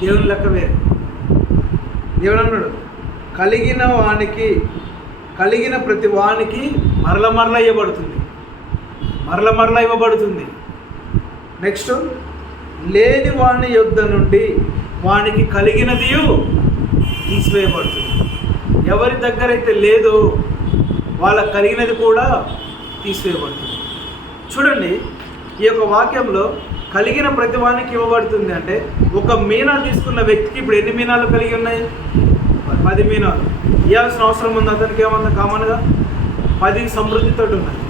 దేవుని లెక్క వేరే. దేవుడు అన్నాడు, కలిగిన ప్రతి వానికి మరల ఇవ్వబడుతుంది. మరల ఇవ్వబడుతుంది. నెక్స్ట్, లేని వాని యొద్ద నుండి వానికి కలిగినది తీసివేయబడుతుంది. ఎవరి దగ్గర అయితే లేదో వాళ్ళకు కలిగినది కూడా తీసివేయబడుతుంది. చూడండి, ఈ యొక్క వాక్యంలో కలిగిన ప్రతి వానికి ఇవ్వబడుతుంది అంటే, ఒక మీనా తీసుకున్న వ్యక్తికి ఇప్పుడు ఎన్ని మీనాలు కలిగి ఉన్నాయి? 10 మీనాలు. ఇవ్వాల్సిన అవసరం ఉంది అతనికి. ఏమన్నా కామన్గా 10 సమృద్ధితో ఉన్నది.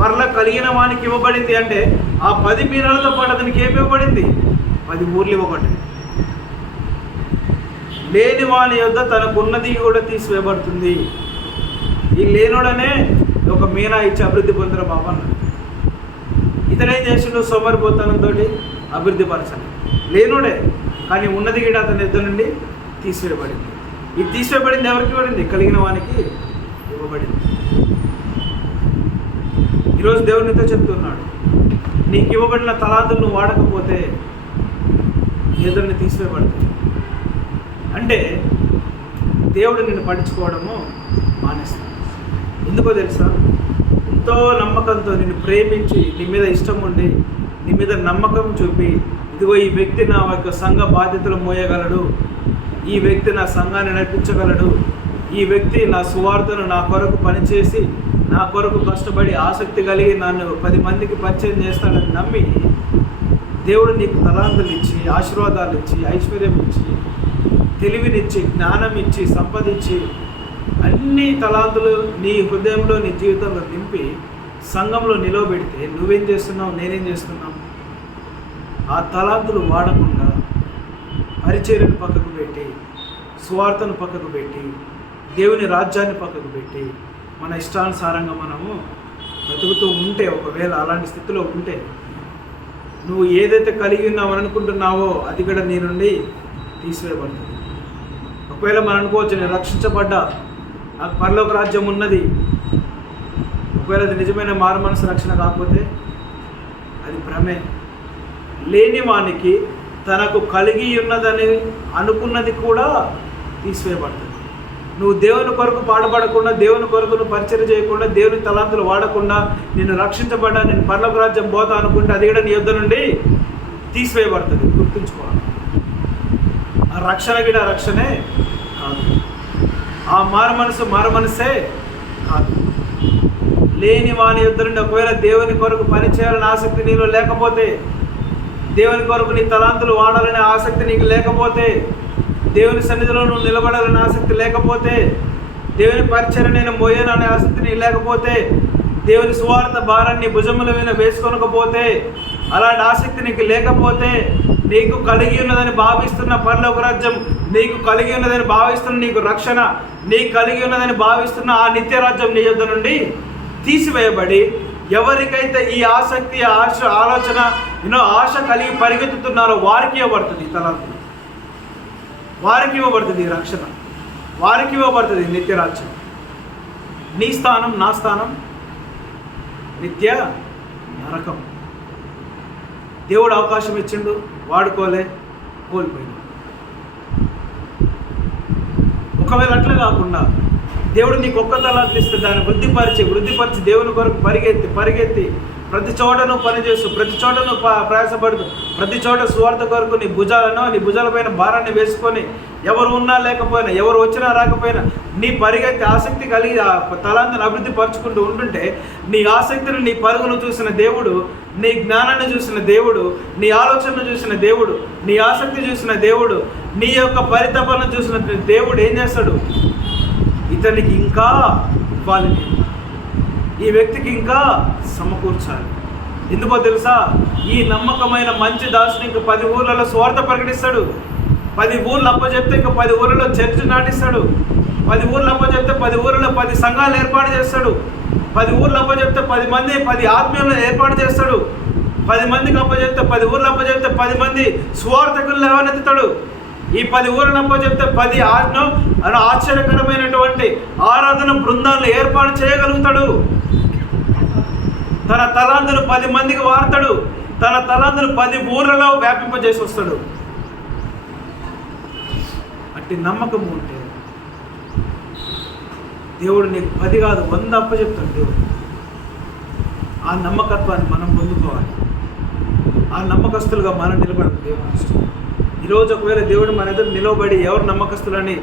మరలా కలిగిన వానికి ఇవ్వబడింది అంటే ఆ 10 మీనాలతో పాటు అతనికి ఏమి ఇవ్వబడింది? 10 ఊర్లు ఇవ్వబడ్డాయి. లేని వాని యొద్ద తనకున్నది కూడా తీసివేయబడుతుంది. ఈ లేనోడనే ఒక మీనా ఇచ్చి అభివృద్ధి పొందిన బాబు అన్నాడు. ఇతనేం చేసిండు? సోమరిపోతనంతో అభివృద్ధి పరచాలి. లేనోడే, కానీ ఉన్నది కూడా అతని యొద్ద నుండి తీసివేయబడింది. ఇది తీసివేయబడింది ఎవరికి ఇవ్వబడింది? కలిగిన వానికి ఇవ్వబడింది. ఈరోజు దేవుడు నీతో చెప్తున్నాడు, నీకు ఇవ్వబడిన తలాంతులు నువ్వు వాడకపోతే ఎదురుని తీసివేయబడుతుంది. అంటే దేవుడు నిన్ను పట్టించుకోవడము మానేస్తాడు. ఎందుకో తెలుసా? ఎంతో నమ్మకంతో నిన్ను ప్రేమించి, నీ మీద ఇష్టం ఉండి, నీ మీద నమ్మకం చూపి, ఇదిగో ఈ వ్యక్తి నా యొక్క సంఘ బాధ్యతలు మోయగలడు, ఈ వ్యక్తి నా సంఘాన్ని నడిపించగలడు, ఈ వ్యక్తి నా సువార్తను నా కొరకు పనిచేసి, నా కొరకు కష్టపడి ఆసక్తి కలిగి నన్ను 10 మందికి పరిచయం చేస్తాడని నమ్మి దేవుడు నీకు తలాంతులు ఇచ్చి, ఆశీర్వాదాలు ఇచ్చి, ఐశ్వర్యం ఇచ్చి, తెలివినిచ్చి, జ్ఞానం ఇచ్చి, సంపద ఇచ్చి, అన్ని తలాంతులు నీ హృదయంలో, నీ జీవితంలో నింపి సంఘంలో నిలవబెడితే నువ్వేం చేస్తున్నావు? నేనేం చేస్తున్నావు? ఆ తలాంతులు వాడకుండా పరిచర్యను పక్కకు పెట్టి, సువార్తను పక్కకు పెట్టి, దేవుని రాజ్యాన్ని పక్కకు పెట్టి మన ఇష్టానుసారంగా మనము బ్రతుకుతూ ఉంటే, ఒకవేళ అలాంటి స్థితిలో ఉంటే, నువ్వు ఏదైతే కలిగి ఉన్నావు అనుకుంటున్నావో అది కూడా నీ నుండి తీసివేయబడుతుంది. ఒకవేళ మనం అనుకోవచ్చు, నేను రక్షించబడ్డా, నాకు పరలోక రాజ్యం ఉన్నది. ఒకవేళ అది నిజమైన మారు మనసు రక్షణ కాకపోతే అది భ్రమే. లేని వానికి తనకు కలిగి ఉన్నదని అనుకున్నది కూడా తీసివేయబడుతుంది. నువ్వు దేవుని కొరకు పాటుపడకుండా, దేవుని కొరకు నువ్వు పరిచర్య చేయకుండా, దేవుని తలాంతులు వాడకుండా, నేను రక్షించబడ్డా, నేను పరలోక రాజ్యం పోతా అనుకుంటే అది కూడా నీ యొద్ద నుండి తీసివేయబడుతుంది. గుర్తుంచుకోవాలి. ఆ రక్షణ కూడా రక్షణే కాదు, ఆ మారు మనసే కాదు. లేని వాని యొద్ద నుండి ఒకవేళ దేవుని కొరకు పని చేయాలని ఆసక్తి నీలో లేకపోతే, దేవుని కొరకు నీ తలాంతులు వాడాలనే ఆసక్తి నీకు లేకపోతే, దేవుని సన్నిధిలో నువ్వు నిలబడాలనే ఆసక్తి లేకపోతే, దేవుని పరిచర్య నేను మోయాలనే ఆసక్తి నీకు లేకపోతే, దేవుని సువార్త భారాన్ని భుజముల మీద వేసుకోనకపోతే, అలాంటి ఆసక్తి నీకు లేకపోతే, నీకు కలిగి ఉన్నదని భావిస్తున్న పరలోక రాజ్యం, నీకు కలిగి ఉన్నదని భావిస్తున్న నీకు రక్షణ, నీకు కలిగి ఉన్నదని భావిస్తున్న ఆ నిత్య రాజ్యం నీ యొద్ద నుండి తీసివేయబడి, ఎవరికైతే ఈ ఆసక్తి, ఆలోచన, ఆశ కలిగి పరిగెత్తుతున్నారో వారికి ఇవ్వబడుతుంది తలాంతులు, వారికి ఇవ్వబడుతుంది రక్షణ, వారికి ఇవ్వబడుతుంది నిత్యరాజ్యం. నీ స్థానం, నా స్థానం నిత్య నరకం. దేవుడు అవకాశం ఇచ్చిండు, వాడుకోలే, కోల్పోయింది. ఒకవేళ అట్లా కాకుండా దేవుడు నీకు ఒక్క తలాంతులు ఇస్తే దాన్ని వృద్ధిపరిచి దేవుని కొరకు పరిగెత్తి ప్రతి చోట నువ్వు పనిచేస్తూ, ప్రతి చోట నువ్వు ప్రయాసపడుతూ, ప్రతి చోట స్వార్థ కొరకు నీ భుజాలపైన భారాన్ని వేసుకొని, ఎవరు ఉన్నా లేకపోయినా, ఎవరు వచ్చినా రాకపోయినా, నీ పరిగెత్తి ఆసక్తి కలిగి ఆ తలాంతులను అభివృద్ధి పరుచుకుంటూ ఉంటుంటే, నీ ఆసక్తిని, నీ పరుగును చూసిన దేవుడు, నీ జ్ఞానాన్ని చూసిన దేవుడు, నీ ఆలోచనను చూసిన దేవుడు, నీ ఆసక్తి చూసిన దేవుడు, నీ యొక్క పరితపనను చూసిన దేవుడు ఏం చేస్తాడు? ఇతనికి ఇంకా ఇవ్వాలి, ఈ వ్యక్తికి ఇంకా సమకూర్చాలి. ఎందుకో తెలుసా? ఈ నమ్మకమైన మంచి దాసుని ఇంకా 10 ఊర్లలో స్వార్థ ప్రకటిస్తాడు. 10 ఊర్లు అప్పచెప్తే ఇంకా 10 ఊర్లలో చర్చ్ నాటిస్తాడు. 10 ఊర్లు అప్పచెప్తే 10 ఊర్లలో 10 సంఘాలు ఏర్పాటు చేస్తాడు. 10 ఊర్లు అప్పచెప్తే 10 మంది 10 ఆత్మీయులను ఏర్పాటు చేస్తాడు. 10 మందికి అప్పచెప్తే 10 ఊర్లు అప్పచెప్తే 10 మంది స్వార్థకులను లేవనెత్తుతాడు. ఈ 10 ఊర్లను అప్పచెప్తే 10 ఆశ్చర్యకరమైనటువంటి ఆరాధన బృందాలను ఏర్పాటు చేయగలుగుతాడు. తన తలాంతులు 10 మందికి వాడతాడు. తన తలాంతులు 10 ఊర్లలో వ్యాపింపజేసి వస్తాడు. అట్టి నమ్మకం ఉంటే దేవుడు నీకు 10 కాదు 100 అప్పచెప్తాడు. దేవుడు ఆ నమ్మకత్వాన్ని మనం పొందుకోవాలి. ఆ నమ్మకస్తులుగా మనం నిలబడాలి దేవుని ఇష్టం. ఈరోజు ఒకవేళ దేవుడు మన ఎదురు నిలబడి ఎవరు నమ్మకస్తులని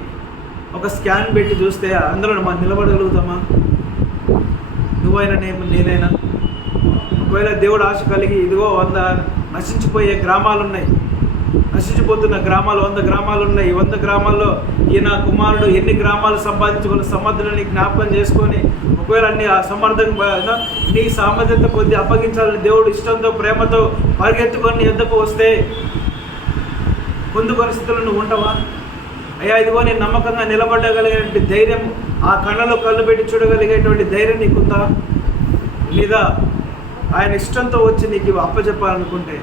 ఒక స్కాన్ పెట్టి చూస్తే అందులో మనం నిలబడగలుగుతామా? నువ్వైనా నేనైనా. ఒకవేళ దేవుడు ఆశ కలిగి ఇదిగో 100 నశించిపోయే గ్రామాలు ఉన్నాయి, నశించిపోతున్న గ్రామాలు 100 గ్రామాలు ఉన్నాయి. 100 గ్రామాల్లో ఈయన కుమారుడు ఎన్ని గ్రామాలు సంపాదించుకుని సమర్థులని జ్ఞాపకం చేసుకొని ఒకవేళ అన్ని సమర్థంగా నీ సామర్థ్యత కొద్ది అప్పగించాలని దేవుడు ఇష్టంతో ప్రేమతో పరిగెత్తుకొని నీ ఎద్దకు వస్తే పొందుకొని స్థితిలో నువ్వు ఉంటావా? అయ్యా ఇదిగో నేను నమ్మకంగా నిలబడగలిగేటువంటి ధైర్యం, ఆ కళ్ళలో కళ్ళు పెట్టి చూడగలిగేటువంటి ధైర్యం నీకుందా? లేదా ఆయన ఇష్టంతో వచ్చి నీకు అప్పచెప్పాలనుకుంటే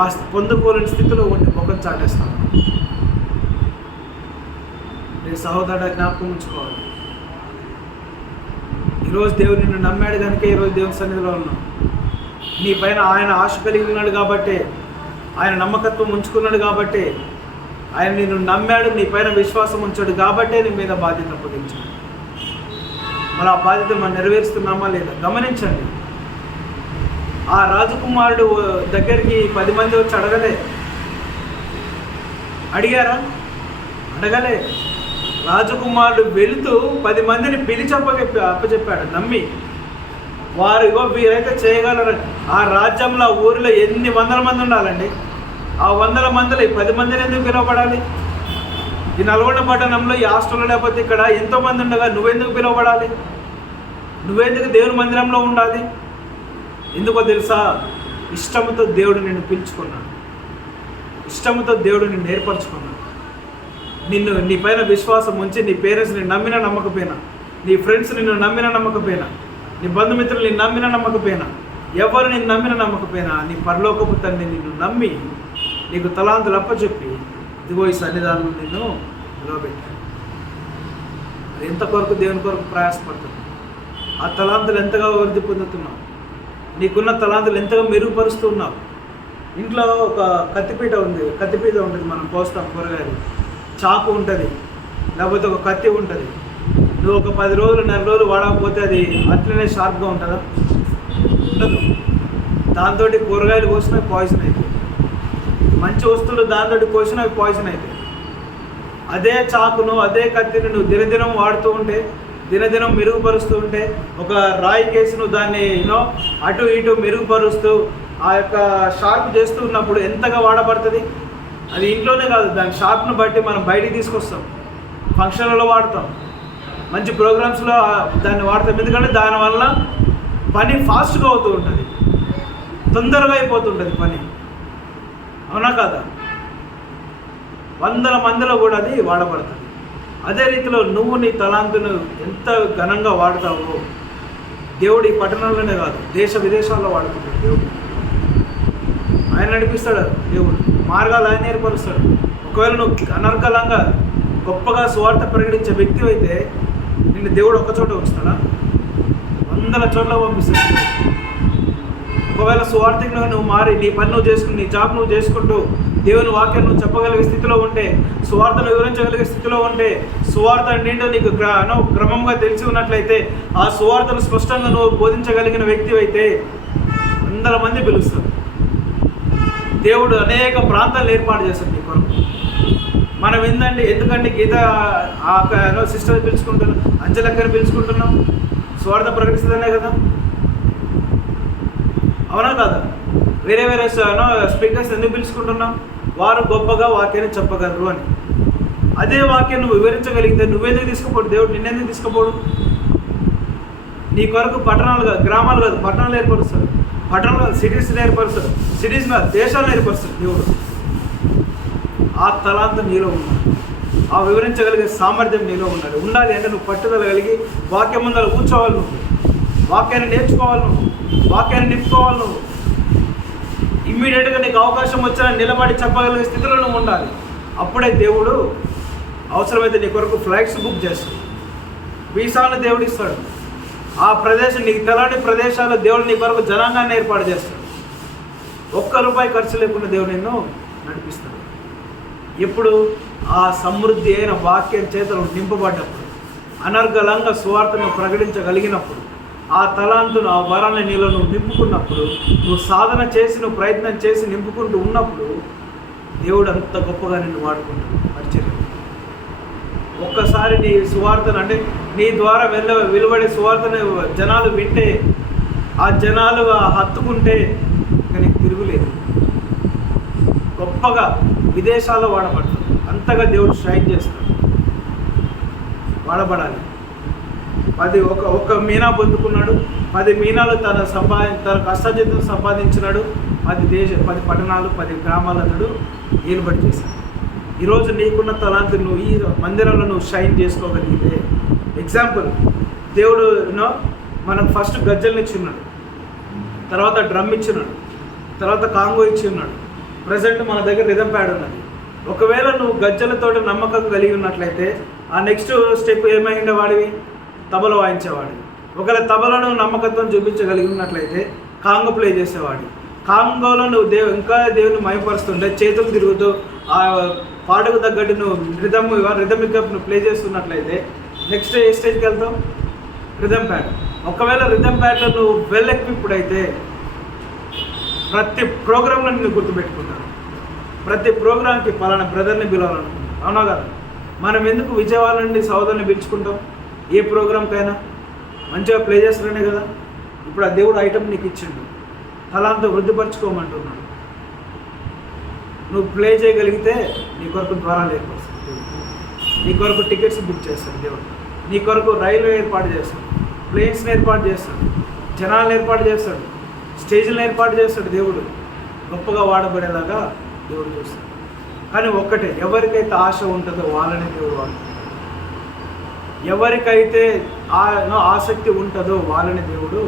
ఆ పొందుకోలేని స్థితిలో ఉండి ముఖం చాటేస్తాను. నేను సహోదరుడు జ్ఞాపకం ఉంచుకోవాలి. ఈరోజు దేవుడు నిన్ను నమ్మాడు కనుక ఈరోజు దేవుని సన్నిధిలో ఉన్నావు. నీ పైన ఆయన ఆశ కలిగి ఉన్నాడు కాబట్టి, ఆయన నమ్మకత్వం ఉంచుకున్నాడు కాబట్టి, ఆయన నిన్ను నమ్మాడు, నీ పైన విశ్వాసం ఉంచాడు కాబట్టే నీ మీద బాధ్యత అప్పగించాడు. మరి ఆ బాధ్యత మనం నెరవేరుస్తున్నామా లేదా గమనించండి. ఆ రాజకుమారుడు దగ్గరికి 10 మంది వచ్చి అడిగారా? అడగలే. రాజకుమారుడు వెళుతూ 10 మందిని పిలిచి అప్పచెప్పాడు నమ్మి. వారు ఇగో వీరైతే చేయగలరు. ఆ రాజ్యంలో ఊరిలో ఎన్ని 100 మంది ఉండాలండి? ఆ 100 మందిలో 10 మందిని ఎందుకు పిలువబడాలి? ఈ నల్గొండ పట్టణంలో ఈ హాస్టల్లో లేకపోతే ఇక్కడ ఎంతోమంది ఉండగా నువ్వెందుకు పిలువబడాలి? నువ్వెందుకు దేవుని మందిరంలో ఉండాలి? ఎందుకో తెలుసా? ఇష్టంతో దేవుడు నిన్ను పిలుచుకున్నాడు, ఇష్టంతో దేవుడు నిన్ను ఏర్పరచుకున్నాడు. నీ పైన విశ్వాసం ఉంచి నీ పేరెంట్స్ నిన్ను నమ్మినా నమ్మకపోయినా, నీ ఫ్రెండ్స్ నిన్ను నమ్మినా నమ్మకపోయినా, నీ బంధుమిత్రులు నిన్ను నమ్మినా నమ్మకపోయినా, ఎవరు నిన్ను నమ్మినా నమ్మకపోయినా, నీ పరలోకపు తండ్రి నిన్ను నమ్మి నీకు తలాంతులు అప్పచెప్పి ఇదిగో ఈ సన్నిధానం నిన్ను నిలవబెట్టాడు. అది ఎంత కొరకు దేవుని కొరకు ప్రయాసపడుతుంది. ఆ తలాంతులు ఎంతగా అభివృద్ధి పొందుతున్నావు, నీకున్న తలాంతులు ఎంతగా మెరుగుపరుస్తూ ఉన్నావు. ఇంట్లో ఒక కత్తిపీట ఉంటుంది, మనం కోస్తాం కూరగాయలు, చాకు ఉంటుంది, లేకపోతే ఒక కత్తి ఉంటుంది. నువ్వు ఒక 10 రోజులు 4 రోజులు వాడకపోతే అది అట్లనే షార్ప్గా ఉంటుందా? ఉండదు. దాంతో కూరగాయలు కోసినా పాయిజన్ అవుతాయి, మంచి వస్తువులు దాంతో కోసినా అవి పాయిజన్ అవుతాయి. అదే చాకును అదే కత్తిని నువ్వు దినదినం వాడుతూ ఉంటే, దినదినం మెరుగుపరుస్తూ ఉంటే, ఒక రాయి కేసు నువ్వు దాన్ని అటు ఇటు మెరుగుపరుస్తూ ఆ యొక్క షార్ప్ చేస్తూ ఉన్నప్పుడు ఎంతగా వాడబడుతుంది. అది ఇంట్లోనే కాదు, దాని షార్ప్ను బట్టి మనం బయటికి తీసుకొస్తాం, ఫంక్షన్లలో వాడతాం, మంచి ప్రోగ్రామ్స్లో దాన్ని వాడతాం. ఎందుకంటే దానివల్ల పని ఫాస్ట్గా అవుతూ ఉంటుంది, తొందరగా అయిపోతుంటుంది పని. అవునా కాదా? 100 మందిలో కూడా అది వాడబడుతుంది. అదే రీతిలో నువ్వు నీ తలాంతును ఎంత ఘనంగా వాడతావో దేవుడు ఈ పట్టణంలోనే కాదు దేశ విదేశాల్లో వాడుకుంటాడు. దేవుడు ఆయన నడిపిస్తాడు, దేవుడు మార్గాలు ఆయన ఏర్పరుస్తాడు. ఒకవేళ నువ్వు అనర్గళంగా గొప్పగా సువార్త ప్రకటించే వ్యక్తి అయితే నిన్ను దేవుడు ఒక్కచోట ఉంచుతాడా? 100 చోట్ల పంపిస్తాడు. ఒకవేళ సువార్థికులుగా నువ్వు మారి నీ పని నువ్వు చేసుకుని, నీ జాబ్ నువ్వు చేసుకుంటూ దేవుని వాక్యం నువ్వు చెప్పగలిగే స్థితిలో ఉంటే, సువార్తను వివరించగలిగే స్థితిలో ఉంటే, సువార్త ఏంటో నీకు క్రమంగా తెలిసి ఉన్నట్లయితే, ఆ సువార్తను స్పష్టంగా నువ్వు బోధించగలిగిన వ్యక్తి అయితే 100 మంది పిలుస్తారు. దేవుడు అనేక ప్రాంతాలు ఏర్పాటు చేస్తాడు నీ కొరకు. మనం ఎందుకంటే గీత సిస్టర్ పిలుచుకుంటున్నాం, అంచెలక్కని పిలుచుకుంటున్నాం, సువార్త ప్రకటిస్తుందనే కదా. అవునా కాదా? వేరే స్పీకర్స్ ఎందుకు పిలుచుకుంటున్నాం? వారు గొప్పగా వాక్యాన్ని చెప్పగలరు అని. అదే వాక్యం నువ్వు వివరించగలిగితే నువ్వెందుకు తీసుకుపోడు? దేవుడు నిన్నెందుకు తీసుకుపోడు? నీ కొరకు పట్టణాలు కాదు, గ్రామాలు కాదు, పట్టణాలు ఏర్పరుస్తాడు. పట్టణాలు కాదు, సిటీస్ని ఏర్పరుస్తాడు. సిటీస్ కాదు, దేశాలను ఏర్పరుస్తాడు దేవుడు. ఆ తలాంతం నీలో ఉండాలి, ఆ వివరించగలిగే సామర్థ్యం నీలో ఉండాలి అంటే నువ్వు పట్టుదల కలిగి వాక్యం ముందర కూర్చోవాలి, నువ్వు వాక్యాన్ని నేర్చుకోవాలి, నువ్వు వాక్యాన్ని నింపుకోవాలి. నువ్వు ఇమ్మీడియట్గా నీకు అవకాశం వచ్చినా నిలబడి చెప్పగలిగే స్థితిలో నువ్వు ఉండాలి. అప్పుడే దేవుడు అవసరమైతే నీ కొరకు ఫ్లైట్స్ బుక్ చేస్తాడు, వీసాలను దేవుడు ఇస్తాడు. ఆ ప్రదేశం నీకు తెలాని ప్రదేశాల్లో దేవుడు నీ కొరకు జనాంగాన్ని ఏర్పాటు చేస్తాడు. ₹1 ఖర్చు లేకుండా దేవుడు నిన్ను నడిపిస్తాడు. ఎప్పుడు ఆ సమృద్ధి అయిన వాక్యం చేతను నింపబడ్డప్పుడు, అనర్గళంగా సువార్తను ప్రకటించగలిగినప్పుడు, ఆ తలాంతును, ఆ వరాన్ని నీలో నువ్వు నింపుకున్నప్పుడు, నువ్వు సాధన చేసి, నువ్వు ప్రయత్నం చేసి నింపుకుంటూ ఉన్నప్పుడు దేవుడు అంత గొప్పగా నిన్ను వాడుకుంటాడు పరిచర్య. ఒక్కసారి నీ సువార్తను, అంటే నీ ద్వారా వెలువడే సువార్తను జనాలు వింటే, ఆ జనాలు హత్తుకుంటే ఇక నీకు తిరుగులేదు. గొప్పగా విదేశాల్లో వాడబడతాడు. అంతగా దేవుడు షైన్ చేస్తాడు. వాడబడాలి. ఒక మీనా పొందుకున్నాడు, 10 మీనాలు తన కష్టజీతం సంపాదించినాడు. 10 పట్టణాలు, 10 గ్రామాలను ఏలుబడి చేశాడు. ఈరోజు నీకున్న తలాంతి నువ్వు ఈ మందిరంలో నువ్వు షైన్ చేసుకోగలిగితే, ఎగ్జాంపుల్, దేవుడు మనకు ఫస్ట్ గజ్జల్ని ఇచ్చిన్నాడు, తర్వాత డ్రమ్ ఇచ్చినాడు, తర్వాత కాంగో ఇచ్చి ఉన్నాడు. ప్రజెంట్ మన దగ్గర రిథమ్ ప్యాడ్ ఉన్నది. ఒకవేళ నువ్వు గజ్జలతో నమ్మకం కలిగి ఉన్నట్లయితే ఆ నెక్స్ట్ స్టెప్ ఏమై ఉండేవాడివి? తబల వాయించేవాడివి. ఒకవేళ తబలను నమ్మకత్వం చూపించగలిగి ఉన్నట్లయితే కాంగో ప్లే చేసేవాడి. కాంగోలో నువ్వు ఇంకా దేవుని మయపరుస్తుంటే చేతులు తిరుగుతూ ఆ పాటకు తగ్గట్టు నువ్వు రిథమిక్గా నువ్వు ప్లే చేస్తున్నట్లయితే నెక్స్ట్ ఏ స్టేజ్కి వెళ్తావు? Rhythm pad. ఒకవేళ రిథమ్ ప్యాడ్లో నువ్వు వెల్ ఎక్విప్డ్, ప్రతి ప్రోగ్రాంలో నేను గుర్తుపెట్టుకుంటాను. ప్రతి ప్రోగ్రాంకి పలానా బ్రదర్ని పిలవాలనుకుంటాం. అవునా కదా? మనం ఎందుకు విజయవాడ నుండి సోదరుని పిలుచుకుంటాం? ఏ ప్రోగ్రాంకైనా మంచిగా ప్లే చేస్తారనే కదా. ఇప్పుడు ఆ దేవుడు ఐటమ్ నీకు ఇచ్చిండు, తలాంత వృద్ధిపరచుకోమంటున్నాడు. నువ్వు ప్లే చేయగలిగితే నీ కొరకు ద్వారాలు ఏర్పరుస్తాడు. నీ కొరకు టికెట్స్ బుక్ చేస్తాడు దేవుడు. నీ కొరకు రైలు ఏర్పాటు చేస్తాడు, ప్లేన్స్ని ఏర్పాటు చేస్తాడు, జనాలను ఏర్పాటు చేస్తాడు, స్టేజ్లను ఏర్పాటు చేస్తాడు. దేవుడు గొప్పగా వాడబడేలాగా దేవుడు చూస్తాడు. కానీ ఒక్కటే, ఎవరికైతే ఆశ ఉంటుందో వాళ్ళని దేవుడు వాడుతాడు. ఎవరికైతే ఆసక్తి ఉంటుందో వాళ్ళని దేవుడు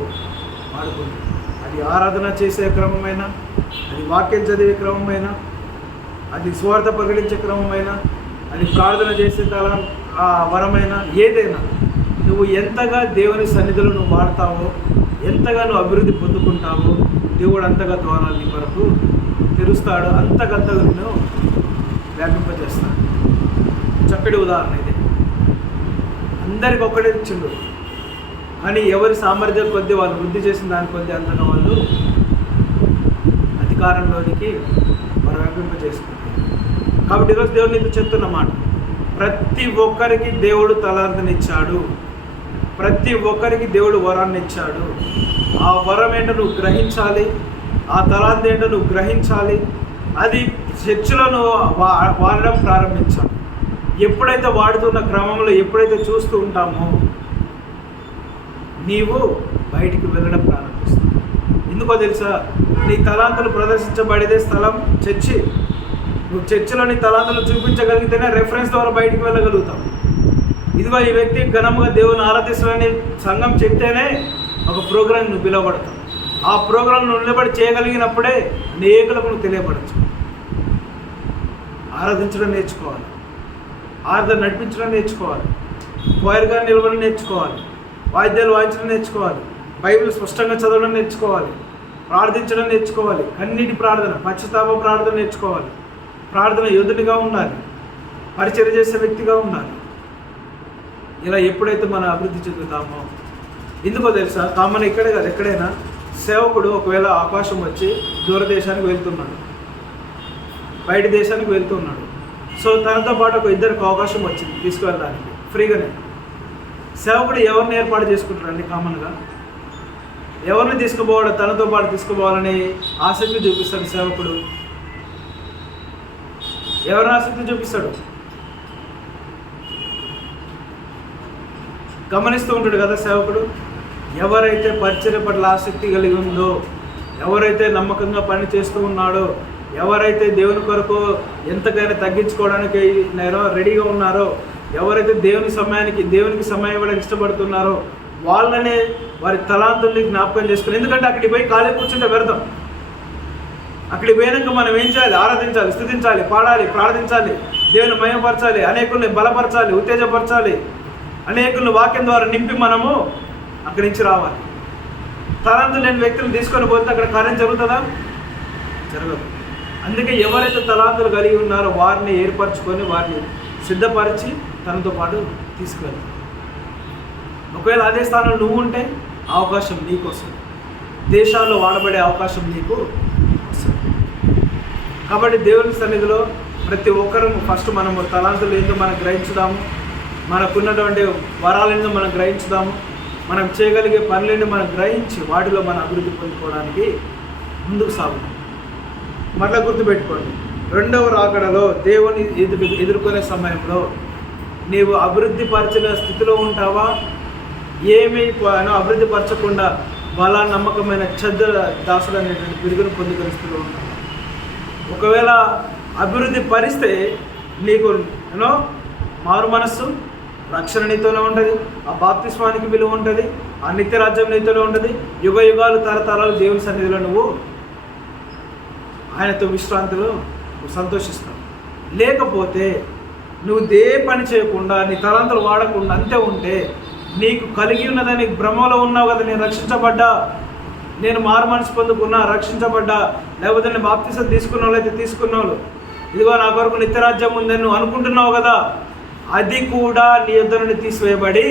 వాడుకుంటాడు. అది ఆరాధన చేసే క్రమమైనా, అది వాక్యం చదివే క్రమమైనా, అది స్వార్థ ప్రకటించే క్రమమైనా, అది ప్రార్థన చేసే వరమైనా, ఏదైనా నువ్వు ఎంతగా దేవుని సన్నిధిలో నువ్వు వాడతావో, ఎంతగా నువ్వు అభివృద్ధి పొందుకుంటావో దేవుడు అంతగా ద్వారాలు నీ వరకు తెరుస్తాడు, అంతకంతగా నిన్ను వ్యాపింపజేస్తాడు. చక్కటి ఉదాహరణ ఇది. అందరికి ఒక్కడే ఇచ్చిండు, కానీ ఎవరి సామర్థ్యం కొద్దీ వాళ్ళు వృద్ధి చేసిన దాని కొద్దీ అంతగా వాళ్ళు అధికారంలోనికి వారు వ్యాపింపజేసుకుంటారు. కాబట్టి ఈరోజు దేవుడు నీకు చెప్తున్న మాట, ప్రతి ఒక్కరికి దేవుడు తలాంతనిచ్చాడు, ప్రతి ఒక్కరికి దేవుడు వరాన్ని ఇచ్చాడు. ఆ వరం ఏంటో నువ్వు గ్రహించాలి, ఆ తలాంత ఏంటో నువ్వు గ్రహించాలి. అది చర్చిలో నువ్వు వాడడం ప్రారంభించాలి. ఎప్పుడైతే వాడుతున్న క్రమంలో ఎప్పుడైతే చూస్తూ ఉంటామో నీవు బయటికి వెళ్ళడం ప్రారంభిస్తావు. ఎందుకో తెలుసా? నీ తలాంతులు ప్రదర్శించబడేదే స్థలం చర్చి. నువ్వు చర్చిలో నీ తలాంతులు చూపించగలిగితేనే రెఫరెన్స్ ద్వారా బయటికి వెళ్ళగలుగుతావు. ఇదిగో ఈ వ్యక్తి ఘనంగా దేవుని ఆరాధిస్తానని సంఘం చెప్తేనే ఒక ప్రోగ్రాం నువ్వు పిలువబడతావు. ఆ ప్రోగ్రాం నువ్వు నిలబడి చేయగలిగినప్పుడే అనేకులకు నువ్వు తెలియపడచ్చు. ఆరాధించడం నేర్చుకోవాలి, ఆరాధన నడిపించడం నేర్చుకోవాలి, క్వైర్గా నిలబడి నేర్చుకోవాలి, వాయిద్యాలు వాయించడం నేర్చుకోవాలి, బైబిల్ స్పష్టంగా చదవడం నేర్చుకోవాలి, ప్రార్థించడం నేర్చుకోవాలి, కన్నీటి ప్రార్థన, పశ్చాత్తాప ప్రార్థన నేర్చుకోవాలి, ప్రార్థన యోధుడిగా ఉండాలి, పరిచర్య చేసే వ్యక్తిగా ఉండాలి. ఇలా ఎప్పుడైతే మనం అభివృద్ధి చెందుతామో, ఎందుకో తెలుసా? కామన్ ఇక్కడే కాదు, ఎక్కడైనా సేవకుడు ఒకవేళ అవకాశం వచ్చి దూరదేశానికి వెళ్తున్నాడు, బయట దేశానికి వెళ్తున్నాడు. సో తనతో పాటు ఒక ఇద్దరికి అవకాశం వచ్చింది తీసుకువెళ్ళడానికి ఫ్రీగానే. సేవకుడు ఎవరిని ఏర్పాటు చేసుకుంటాడండి? కామన్గా ఎవరిని తీసుకుపోవాలో, తనతో పాటు తీసుకుపోవాలని ఆసక్తి చూపిస్తాడు సేవకుడు. ఎవరిని ఆసక్తి చూపిస్తాడు? గమనిస్తూ ఉంటాడు కదా సేవకుడు. ఎవరైతే పరిచర్య పట్ల ఆసక్తి కలిగి ఉందో, ఎవరైతే నమ్మకంగా పని చేస్తూ ఉన్నాడో, ఎవరైతే దేవుని కొరకు ఎంతకైనా తగ్గించుకోవడానికి రెడీగా ఉన్నారో, ఎవరైతే దేవునికి సమయం ఇవ్వడానికి ఇష్టపడుతున్నారో వాళ్ళనే వారి తలాంతుల్ని జ్ఞాపకం చేసుకుని. ఎందుకంటే అక్కడికి పోయి ఖాళీ కూర్చుంటే వ్యర్థం. అక్కడికి పోయినాక మనం ఏం చేయాలి? ఆరాధించాలి, స్తుతించాలి, పాడాలి, ప్రార్థించాలి, దేవుని మహిమపరచాలి, అనేకుల్ని బలపరచాలి, ఉత్తేజపరచాలి, అనేకులను వాక్యం ద్వారా నింపి మనము అక్కడి నుంచి రావాలి. తలాంతులు లేని వ్యక్తులను తీసుకొని పోతే అక్కడ కార్యం జరుగుతుందా? జరగదు. అందుకే ఎవరైతే తలాంతులు కలిగి ఉన్నారో వారిని ఏర్పరచుకొని వారిని సిద్ధపరిచి తనతో పాటు తీసుకువెళ్తారు. ఒకవేళ అదే స్థానంలో నువ్వు ఉంటే అవకాశం నీకు వస్తుంది. దేశాల్లో వాడబడే అవకాశం నీకు వస్తుంది. కాబట్టి దేవుని సన్నిధిలో ప్రతి ఒక్కరూ ఫస్ట్ మనము తలాంతులు ఏందో మనం గ్రహించుదాము, మనకున్నటువంటి వరాలు ఏందో మనం గ్రహించుదాము, మనం చేయగలిగే పనులేందో మనం గ్రహించి వాటిలో మనం అభివృద్ధి పొందుకోవడానికి ముందుకు సాగుతాం. మరలా గుర్తుపెట్టుకోండి, రెండవ రాకడలో దేవుని ఎదుర్కొనే సమయంలో నీవు అభివృద్ధి పరిచిన స్థితిలో ఉంటావా, ఏమీ అభివృద్ధి పరచకుండా బలా నమ్మకమైన చెడ్డ దాసులు అనేటువంటి పిడుగును పొందుకునే స్థితిలో ఉంటావా? ఒకవేళ అభివృద్ధి పరిస్తే నీకు మారు మనస్సు, రక్షణ నీతోనే ఉంటుంది, ఆ బాప్తిస్మానికి విలువ ఉంటుంది, ఆ నిత్యరాజ్యం నీతోనే ఉంటుంది, యుగ యుగాలు తరతరాలు దేవుని సన్నిధిలో నువ్వు ఆయనతో విశ్రాంతిలో నువ్వు సంతోషిస్తావు. లేకపోతే నువ్వు దే పని చేయకుండా నీ తలంతులు వాడకుండా అంతే ఉంటే నీకు కలిగి ఉన్నదని భ్రమలో ఉన్నావు కదా, నేను రక్షించబడ్డా, నేను మారు మనసు పొందుకున్నా, రక్షించబడ్డా, లేకపోతే నేను బాప్తిసం తీసుకున్న వాళ్ళైతే తీసుకున్న వాళ్ళు, ఇదిగో నా కొరకు నిత్యరాజ్యం ఉందని నువ్వు అనుకుంటున్నావు కదా, అది కూడా నీ యొద్ద నుండి తీసివేయబడి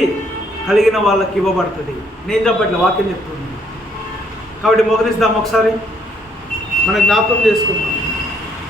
కలిగిన వాళ్ళకి ఇవ్వబడుతుంది. నేను చెప్పట్లే, వాక్యం చెప్తున్నాను. కాబట్టి మోకరిస్తాం, ఒకసారి మనం జ్ఞాపకం చేసుకుందాం.